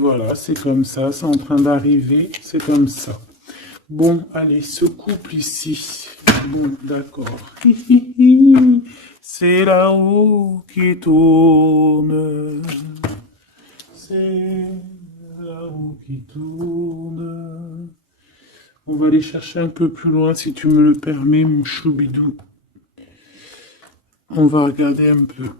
Voilà, c'est comme ça, c'est en train d'arriver, c'est comme ça. Bon, allez, ce couple ici. Bon, d'accord. C'est la roue qui tourne. C'est la roue qui tourne. On va aller chercher un peu plus loin, si tu me le permets, mon choubidou. On va regarder un peu.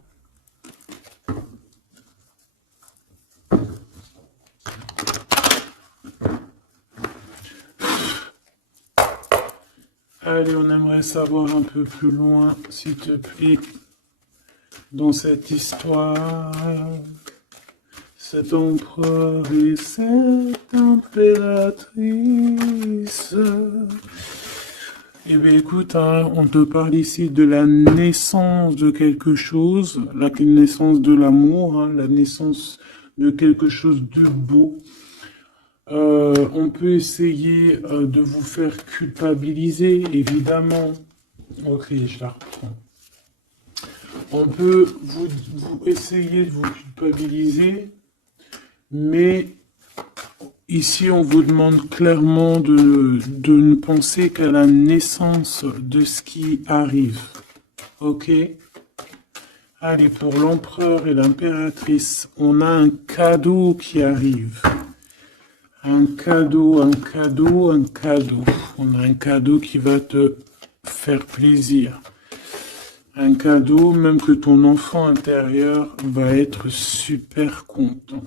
Allez, on aimerait savoir un peu plus loin, s'il te plaît, dans cette histoire. Cet empereur et cette impératrice. Eh bien, écoute, hein, on te parle ici de la naissance de quelque chose, la naissance de l'amour, hein, la naissance de quelque chose de beau. On peut essayer de vous faire culpabiliser, évidemment. Ok, je la reprends. On peut vous essayer de vous culpabiliser, mais ici, on vous demande clairement de ne penser qu'à la naissance de ce qui arrive. Ok? Allez, pour l'empereur et l'impératrice, on a un cadeau qui arrive. Un cadeau, un cadeau, un cadeau. On a un cadeau qui va te faire plaisir. Un cadeau, même que ton enfant intérieur va être super content.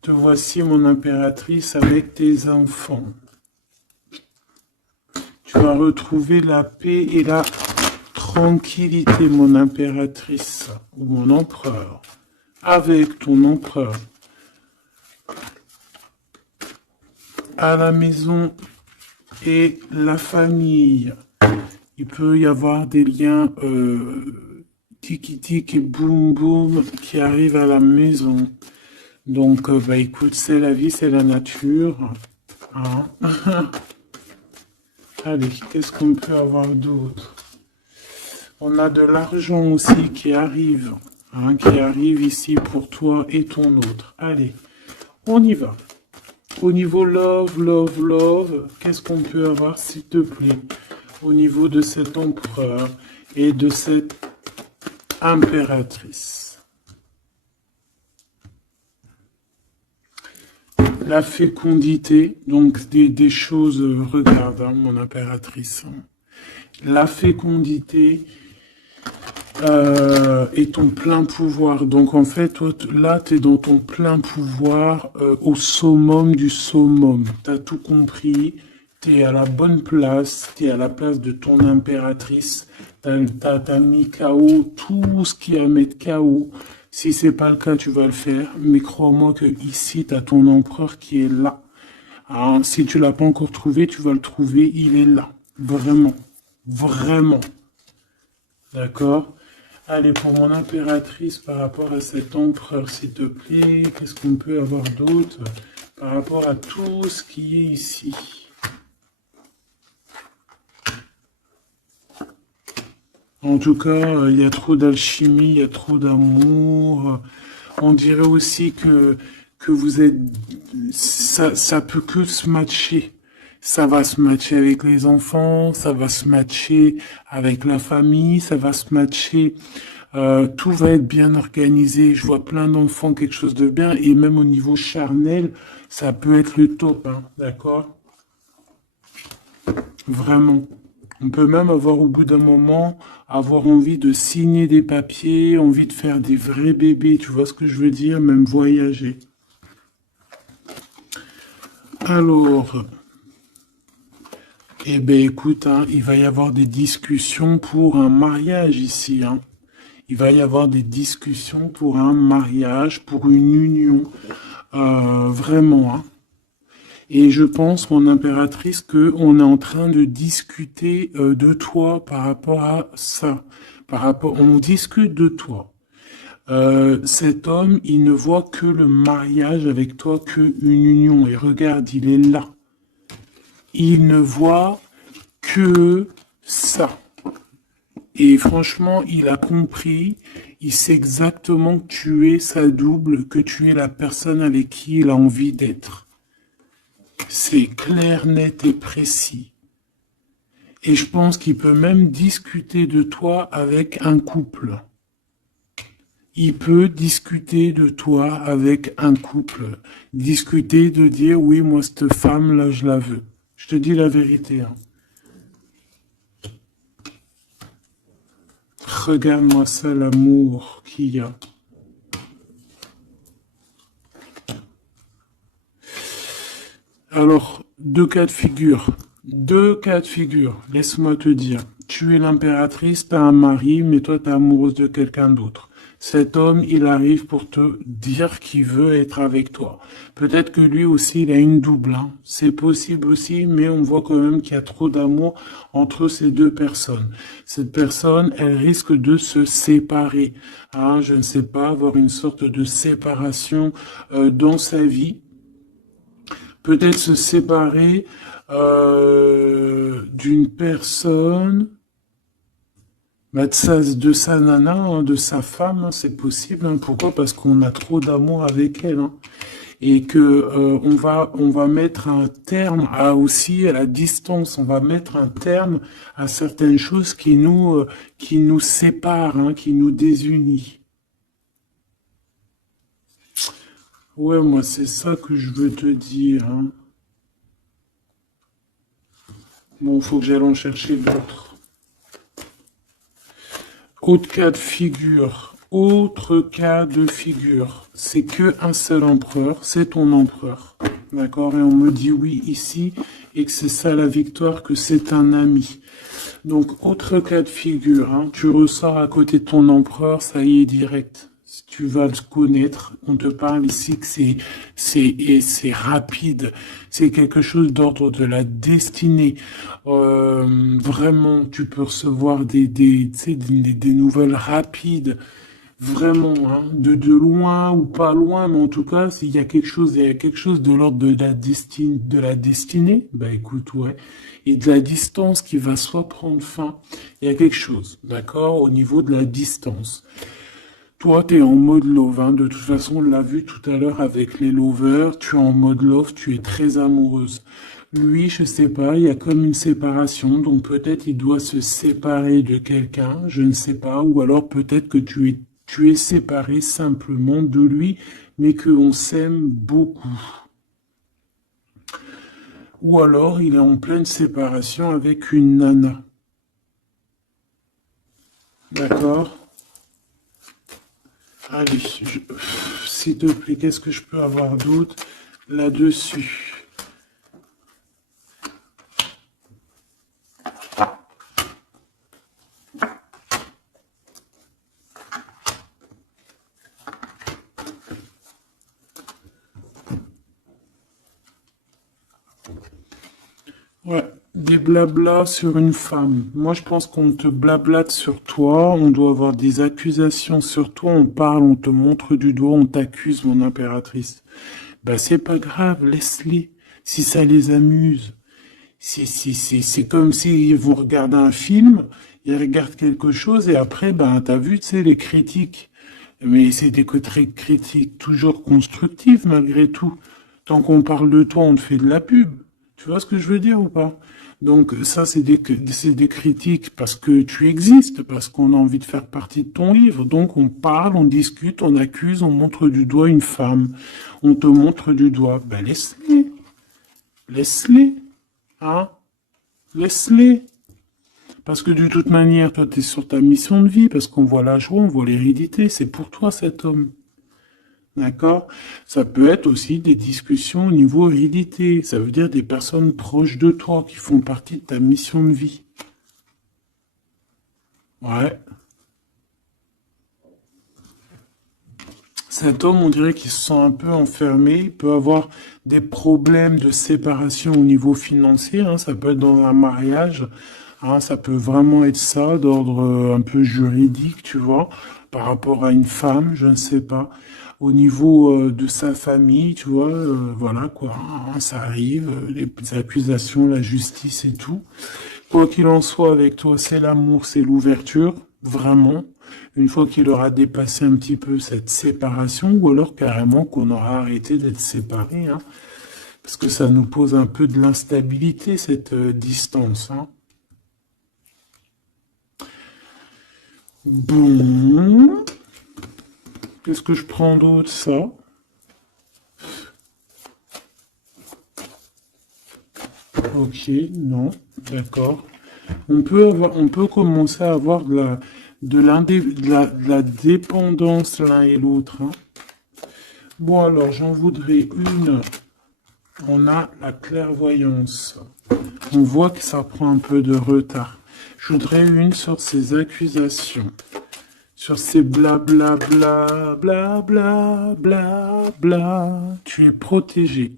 Te voici, mon impératrice, avec tes enfants. Tu vas retrouver la paix et la tranquillité, mon impératrice, ou mon empereur, avec ton empereur. À la maison et la famille. Il peut y avoir des liens tiki-tic et boum-boum qui arrivent à la maison. Donc, bah écoute, c'est la vie, c'est la nature. Hein. Allez, qu'est-ce qu'on peut avoir d'autre? On a de l'argent aussi qui arrive. Hein, qui arrive ici pour toi et ton autre. Allez, on y va. Au niveau love, love, love, qu'est-ce qu'on peut avoir, s'il te plaît? Au niveau de cet empereur et de cette impératrice. La fécondité, donc des choses, regarde, hein, mon impératrice. La fécondité et ton plein pouvoir. Donc en fait, toi, là, tu es dans ton plein pouvoir au summum du summum. Tu as tout compris. Tu es à la bonne place. Tu es à la place de ton impératrice. T'as mis KO tout ce qui est à mettre KO. Si c'est pas le cas, tu vas le faire. Mais crois-moi que ici, tu as ton empereur qui est là. Alors, si tu l'as pas encore trouvé, tu vas le trouver. Il est là. Vraiment. Vraiment. D'accord? Allez, pour mon impératrice, par rapport à cet empereur, s'il te plaît, qu'est-ce qu'on peut avoir d'autre par rapport à tout ce qui est ici? En tout cas, il y a trop d'alchimie, il y a trop d'amour. On dirait aussi que vous êtes... Ça peut que se matcher. Ça va se matcher avec les enfants, ça va se matcher avec la famille, ça va se matcher... tout va être bien organisé. Je vois plein d'enfants, quelque chose de bien. Et même au niveau charnel, ça peut être le top. Hein, d'accord? Vraiment. On peut même avoir au bout d'un moment, avoir envie de signer des papiers, envie de faire des vrais bébés. Tu vois ce que je veux dire? Même voyager. Alors... Eh ben écoute, hein, il va y avoir des discussions pour un mariage ici. Hein. Il va y avoir des discussions pour un mariage, pour une union. Vraiment. Hein. Et je pense, mon impératrice, qu'on est en train de discuter de toi par rapport à ça. On discute de toi. Cet homme, il ne voit que le mariage avec toi, qu'une union. Et regarde, il est là. Il ne voit que ça. Et franchement, il a compris, il sait exactement que tu es sa double, que tu es la personne avec qui il a envie d'être. C'est clair, net et précis. Et je pense qu'il peut même discuter de toi avec un couple. Il peut discuter de toi avec un couple. Discuter de dire, oui, moi, cette femme-là, je la veux. Je te dis la vérité. Hein. Regarde-moi ça, l'amour qu'il y a. Alors, deux cas de figure. Deux cas de figure. Laisse-moi te dire. Tu es l'impératrice, t'as un mari, mais toi, t'es amoureuse de quelqu'un d'autre. Cet homme, il arrive pour te dire qu'il veut être avec toi. Peut-être que lui aussi, il a une double, hein. C'est possible aussi, mais on voit quand même qu'il y a trop d'amour entre ces deux personnes. Cette personne, elle risque de se séparer, hein. Je ne sais pas, avoir une sorte de séparation dans sa vie. Peut-être se séparer d'une personne, bah, de sa nana, hein, de sa femme, hein, c'est possible, hein. Pourquoi? Parce qu'on a trop d'amour avec elle, hein. Et que on va mettre un terme à aussi à la distance. On va mettre un terme à certaines choses qui nous séparent, hein, qui nous désunissent. Ouais, moi c'est ça que je veux te dire, hein. Bon, faut que j'aille en chercher d'autres. Autre cas de figure, c'est que un seul empereur, c'est ton empereur. D'accord? Et on me dit oui ici, et que c'est ça la victoire, que c'est un ami. Donc, autre cas de figure, hein, tu ressors à côté de ton empereur, ça y est direct. Si tu vas le connaître, on te parle ici que c'est rapide, c'est quelque chose d'ordre de la destinée. Vraiment, tu peux recevoir tu sais, des nouvelles rapides, vraiment, hein, de loin ou pas loin, mais en tout cas, il y a quelque chose de l'ordre de la destinée, bah écoute, ouais, et de la distance qui va soit prendre fin, il y a quelque chose, d'accord, au niveau de la distance. Toi, tu es en mode love, hein. De toute façon, on l'a vu tout à l'heure avec les lovers, tu es en mode love, tu es très amoureuse. Lui, je sais pas, il y a comme une séparation, donc peut-être il doit se séparer de quelqu'un, je ne sais pas, ou alors peut-être que tu es séparé simplement de lui, mais qu'on s'aime beaucoup. Ou alors il est en pleine séparation avec une nana. D'accord? Allez, s'il te plaît, qu'est-ce que je peux avoir d'autre là-dessus? Ouais, des blablas sur une femme. Moi, je pense qu'on te blablate sur toi, on doit avoir des accusations sur toi, on parle, on te montre du doigt, on t'accuse, mon impératrice. Bah, c'est pas grave, laisse-les. Si ça les amuse. C'est comme s'ils vont regarder un film, ils regardent quelque chose et après, ben, t'as vu, tu sais, les critiques. Mais c'est des critiques toujours constructives malgré tout. Tant qu'on parle de toi, on te fait de la pub. Tu vois ce que je veux dire ou pas? Donc ça, c'est des critiques parce que tu existes, parce qu'on a envie de faire partie de ton livre. Donc on parle, on discute, on accuse, on montre du doigt une femme. On te montre du doigt. Ben laisse-les. Laisse-les. Hein? Laisse-les. Parce que de toute manière, toi, tu es sur ta mission de vie, parce qu'on voit la joie, on voit l'hérédité. C'est pour toi cet homme. D'accord? Ça peut être aussi des discussions au niveau hérédité. Ça veut dire des personnes proches de toi qui font partie de ta mission de vie. Ouais. Cet homme, on dirait qu'il se sent un peu enfermé. Il peut avoir des problèmes de séparation au niveau financier, hein. Ça peut être dans un mariage, hein. Ça peut vraiment être ça, d'ordre un peu juridique, tu vois, par rapport à une femme, je ne sais pas. Au niveau de sa famille, tu vois, voilà quoi, hein, ça arrive, les accusations, la justice et tout. Quoi qu'il en soit, avec toi, c'est l'amour, c'est l'ouverture, vraiment. Une fois qu'il aura dépassé un petit peu cette séparation, ou alors carrément qu'on aura arrêté d'être séparés, hein, parce que ça nous pose un peu de l'instabilité, cette distance, hein. Bon, qu'est-ce que je prends d'autre, ça? Ok, non, d'accord. On peut commencer à avoir de la dépendance l'un et l'autre, hein. Bon, alors, j'en voudrais une. On a la clairvoyance. On voit que ça prend un peu de retard. Je voudrais une sur ces accusations. sur ces blabla bla bla bla bla bla. Tu es protégé.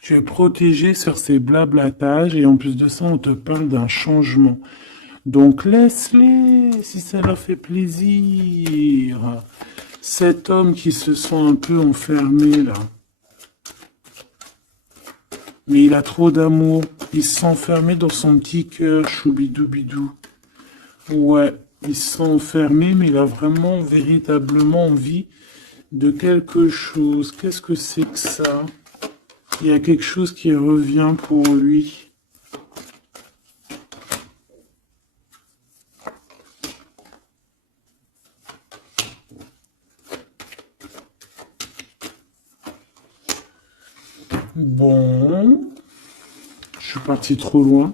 Tu es protégé sur ces blablatages et en plus de ça, on te parle d'un changement. Donc laisse-les si ça leur fait plaisir. Cet homme qui se sent un peu enfermé là. Mais il a trop d'amour. Il se sent enfermé dans son petit cœur, choubidoubidou. Ouais, il se sent enfermé, mais il a vraiment, véritablement envie de quelque chose. Qu'est-ce que c'est que ça? Il y a quelque chose qui revient pour lui. Bon, je suis parti trop loin.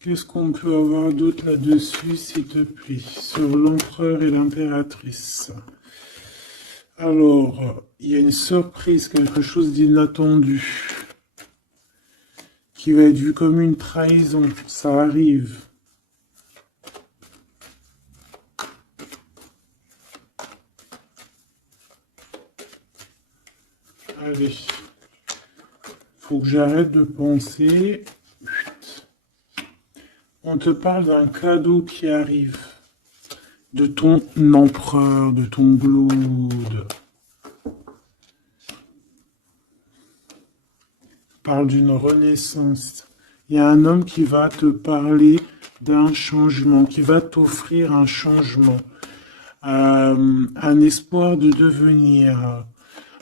Qu'est-ce qu'on peut avoir d'autre là-dessus, s'il te plaît, sur l'empereur et l'impératrice? Alors, il y a une surprise, quelque chose d'inattendu, qui va être vu comme une trahison. Ça arrive. Allez, faut que j'arrête de penser. On te parle d'un cadeau qui arrive, de ton empereur, de ton Glaude. Parle d'une renaissance. Il y a un homme qui va te parler d'un changement, qui va t'offrir un changement, un espoir de devenir,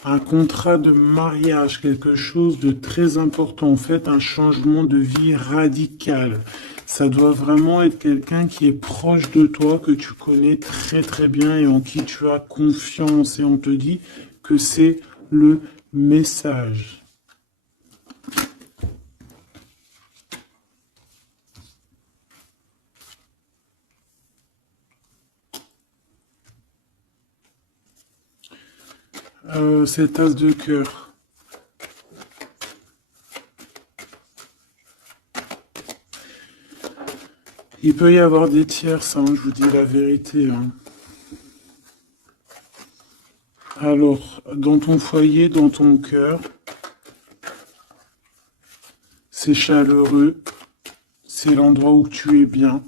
un contrat de mariage, quelque chose de très important, en fait, un changement de vie radical. Ça doit vraiment être quelqu'un qui est proche de toi, que tu connais très très bien et en qui tu as confiance. Et on te dit que c'est le message. Cet as de cœur. Il peut y avoir des tierces, hein, je vous dis la vérité. Hein. Alors, dans ton foyer, dans ton cœur, c'est chaleureux, c'est l'endroit où tu es bien,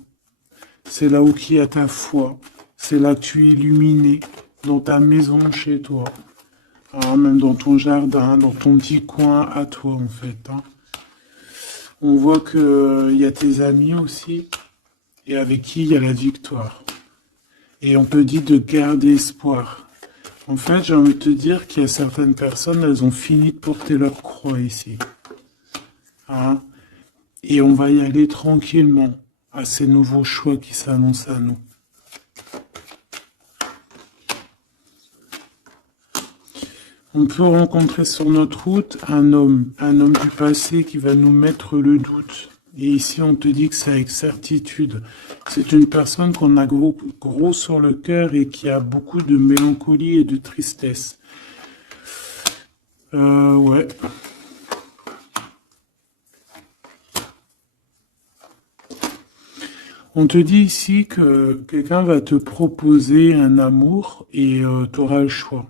c'est là où il y a ta foi, c'est là que tu es illuminé, dans ta maison, chez toi, hein, même dans ton jardin, dans ton petit coin à toi en fait. Hein. On voit qu'il y a tes amis aussi, et avec qui il y a la victoire. Et on te dit de garder espoir. En fait, j'ai envie de te dire qu'il y a certaines personnes, elles ont fini de porter leur croix ici. Hein? Et on va y aller tranquillement à ces nouveaux choix qui s'annoncent à nous. On peut rencontrer sur notre route un homme du passé qui va nous mettre le doute. Et ici, on te dit que c'est avec certitude. C'est une personne qu'on a gros sur le cœur et qui a beaucoup de mélancolie et de tristesse. Ouais. On te dit ici que quelqu'un va te proposer un amour et tu auras le choix.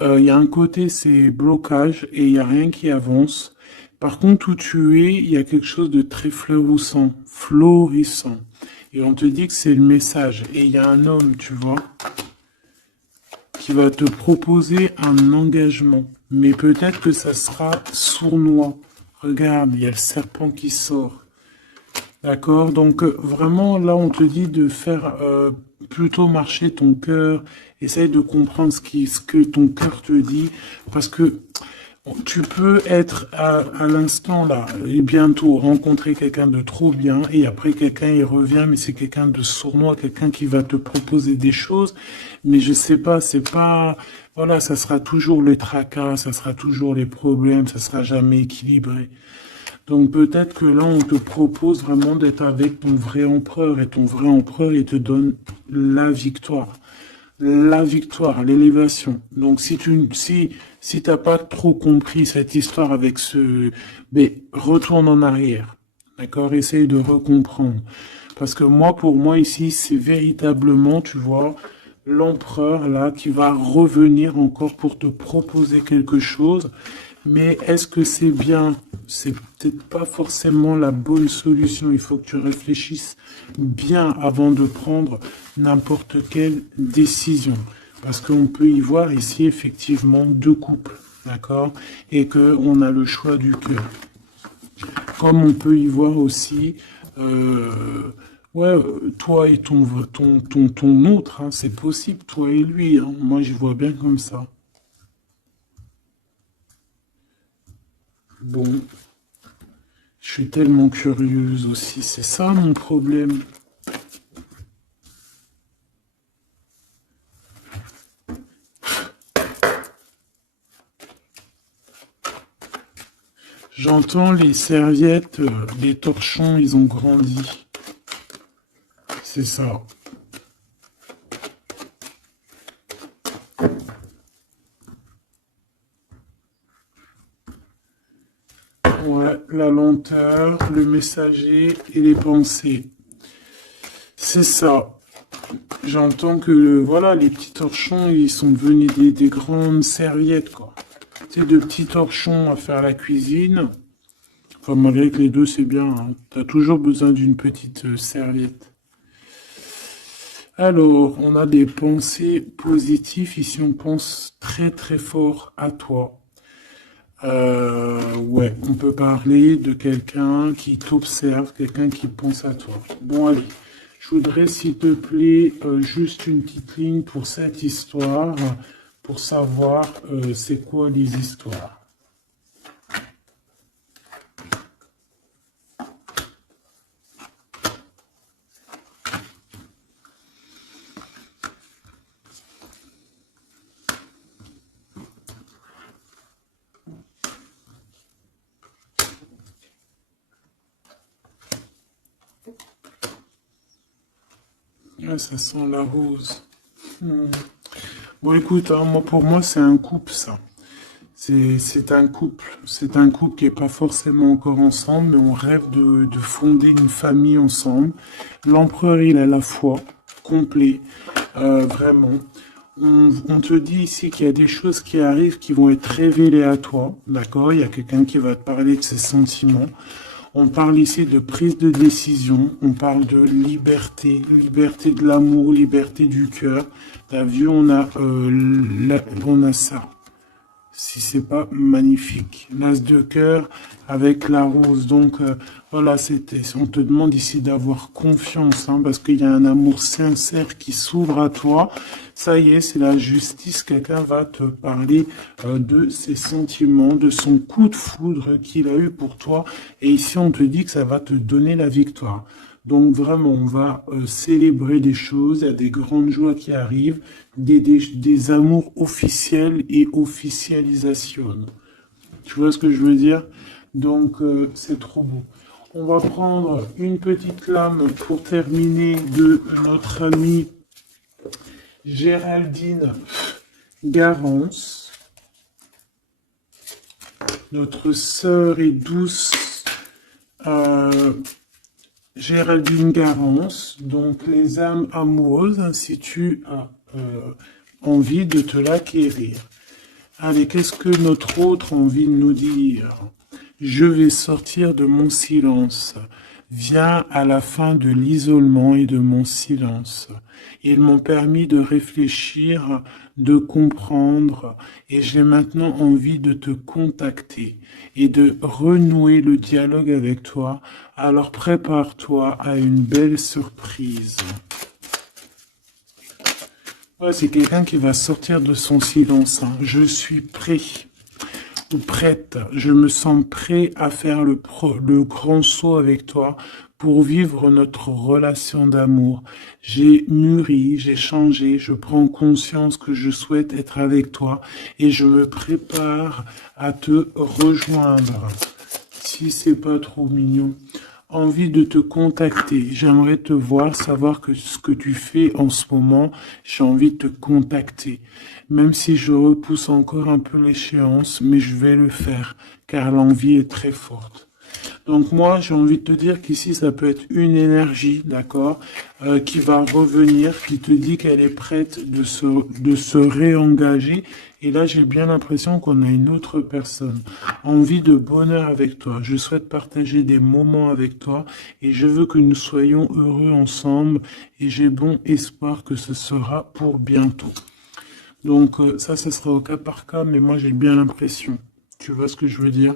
Il y a un côté, c'est blocage et il n'y a rien qui avance. Par contre, où tu es, il y a quelque chose de très florissant. Et on te dit que c'est le message. Et il y a un homme, tu vois, qui va te proposer un engagement. Mais peut-être que ça sera sournois. Regarde, il y a le serpent qui sort. D'accord? Donc, vraiment, là, on te dit de faire plutôt marcher ton cœur. Essaye de comprendre ce que ton cœur te dit. Parce que tu peux être à l'instant là et bientôt rencontrer quelqu'un de trop bien et après quelqu'un il revient mais c'est quelqu'un de sournois, quelqu'un qui va te proposer des choses mais je sais pas, c'est pas, voilà, ça sera toujours les tracas, ça sera toujours les problèmes, ça sera jamais équilibré. Donc peut-être que là on te propose vraiment d'être avec ton vrai empereur et ton vrai empereur il te donne la victoire. la victoire, l'élévation. Donc si t'as pas trop compris cette histoire avec mais retourne en arrière. D'accord? Essaye de recomprendre. Parce que moi, pour moi, ici, c'est véritablement, tu vois, l'empereur, là, qui va revenir encore pour te proposer quelque chose. Mais est-ce que c'est bien? C'est peut-être pas forcément la bonne solution. Il faut que tu réfléchisses bien avant de prendre n'importe quelle décision. Parce qu'on peut y voir ici, effectivement, deux couples. D'accord? Et que on a le choix du cœur. Comme on peut y voir aussi, ouais, toi et ton autre, hein, c'est possible, toi et lui, hein. Moi, je vois bien comme ça. Bon, je suis tellement curieuse aussi, c'est ça mon problème. J'entends les serviettes, les torchons, ils ont grandi. C'est ça. Ouais, la lenteur, le messager et les pensées. C'est ça. J'entends que voilà, les petits torchons, ils sont devenus des grandes serviettes, quoi. Tu sais, de petits torchons à faire la cuisine. Enfin, malgré que les deux, c'est bien, hein. T'as toujours besoin d'une petite serviette. Alors, on a des pensées positives. Ici, on pense très très fort à toi. Ouais, on peut parler de quelqu'un qui t'observe, quelqu'un qui pense à toi. Bon, allez, je voudrais, s'il te plaît, juste une petite ligne pour cette histoire, pour savoir c'est quoi les histoires. Ouais, ça sent la rose. Hmm. Bon, écoute, hein, moi, pour moi, c'est un couple, ça. C'est un couple. C'est un couple qui est pas forcément encore ensemble, mais on rêve de fonder une famille ensemble. L'empereur, il a la foi, complet, vraiment. On te dit ici qu'il y a des choses qui arrivent qui vont être révélées à toi, d'accord? Il y a quelqu'un qui va te parler de ses sentiments. On parle ici de prise de décision, on parle de liberté, liberté de l'amour, liberté du cœur. T'as vu, on a ça. Si c'est pas magnifique. L'as de cœur avec la rose. Donc voilà, on te demande ici d'avoir confiance, hein, parce qu'il y a un amour sincère qui s'ouvre à toi. Ça y est, c'est la justice. Quelqu'un va te parler de ses sentiments, de son coup de foudre qu'il a eu pour toi. Et ici, on te dit que ça va te donner la victoire. Donc vraiment, on va célébrer des choses, il y a des grandes joies qui arrivent, des amours officiels et officialisation. Tu vois ce que je veux dire? Donc c'est trop beau. On va prendre une petite lame pour terminer de notre amie Géraldine Garance, notre sœur et douce Géraldine Garance, donc les âmes amoureuses, si tu as envie de te l'acquérir. Allez, qu'est-ce que notre autre a envie de nous dire? Je vais sortir de mon silence. Viens à la fin de l'isolement et de mon silence. Ils m'ont permis de réfléchir, de comprendre, et j'ai maintenant envie de te contacter et de renouer le dialogue avec toi. Alors prépare-toi à une belle surprise. Ouais, c'est quelqu'un qui va sortir de son silence, hein. Je suis prêt ou prête. Je me sens prêt à faire le grand saut avec toi pour vivre notre relation d'amour. J'ai mûri, j'ai changé, je prends conscience que je souhaite être avec toi et je me prépare à te rejoindre. Si c'est pas trop mignon. envie de te contacter. J'aimerais te voir, savoir que ce que tu fais en ce moment, j'ai envie de te contacter. Même si je repousse encore un peu l'échéance, mais je vais le faire, car l'envie est très forte. Donc moi, j'ai envie de te dire qu'ici, ça peut être une énergie, d'accord, qui va revenir, qui te dit qu'elle est prête de se réengager. Et là, j'ai bien l'impression qu'on a une autre personne. Envie de bonheur avec toi. Je souhaite partager des moments avec toi et je veux que nous soyons heureux ensemble et j'ai bon espoir que ce sera pour bientôt. Donc ça, ce sera au cas par cas, mais moi, j'ai bien l'impression. Tu vois ce que je veux dire?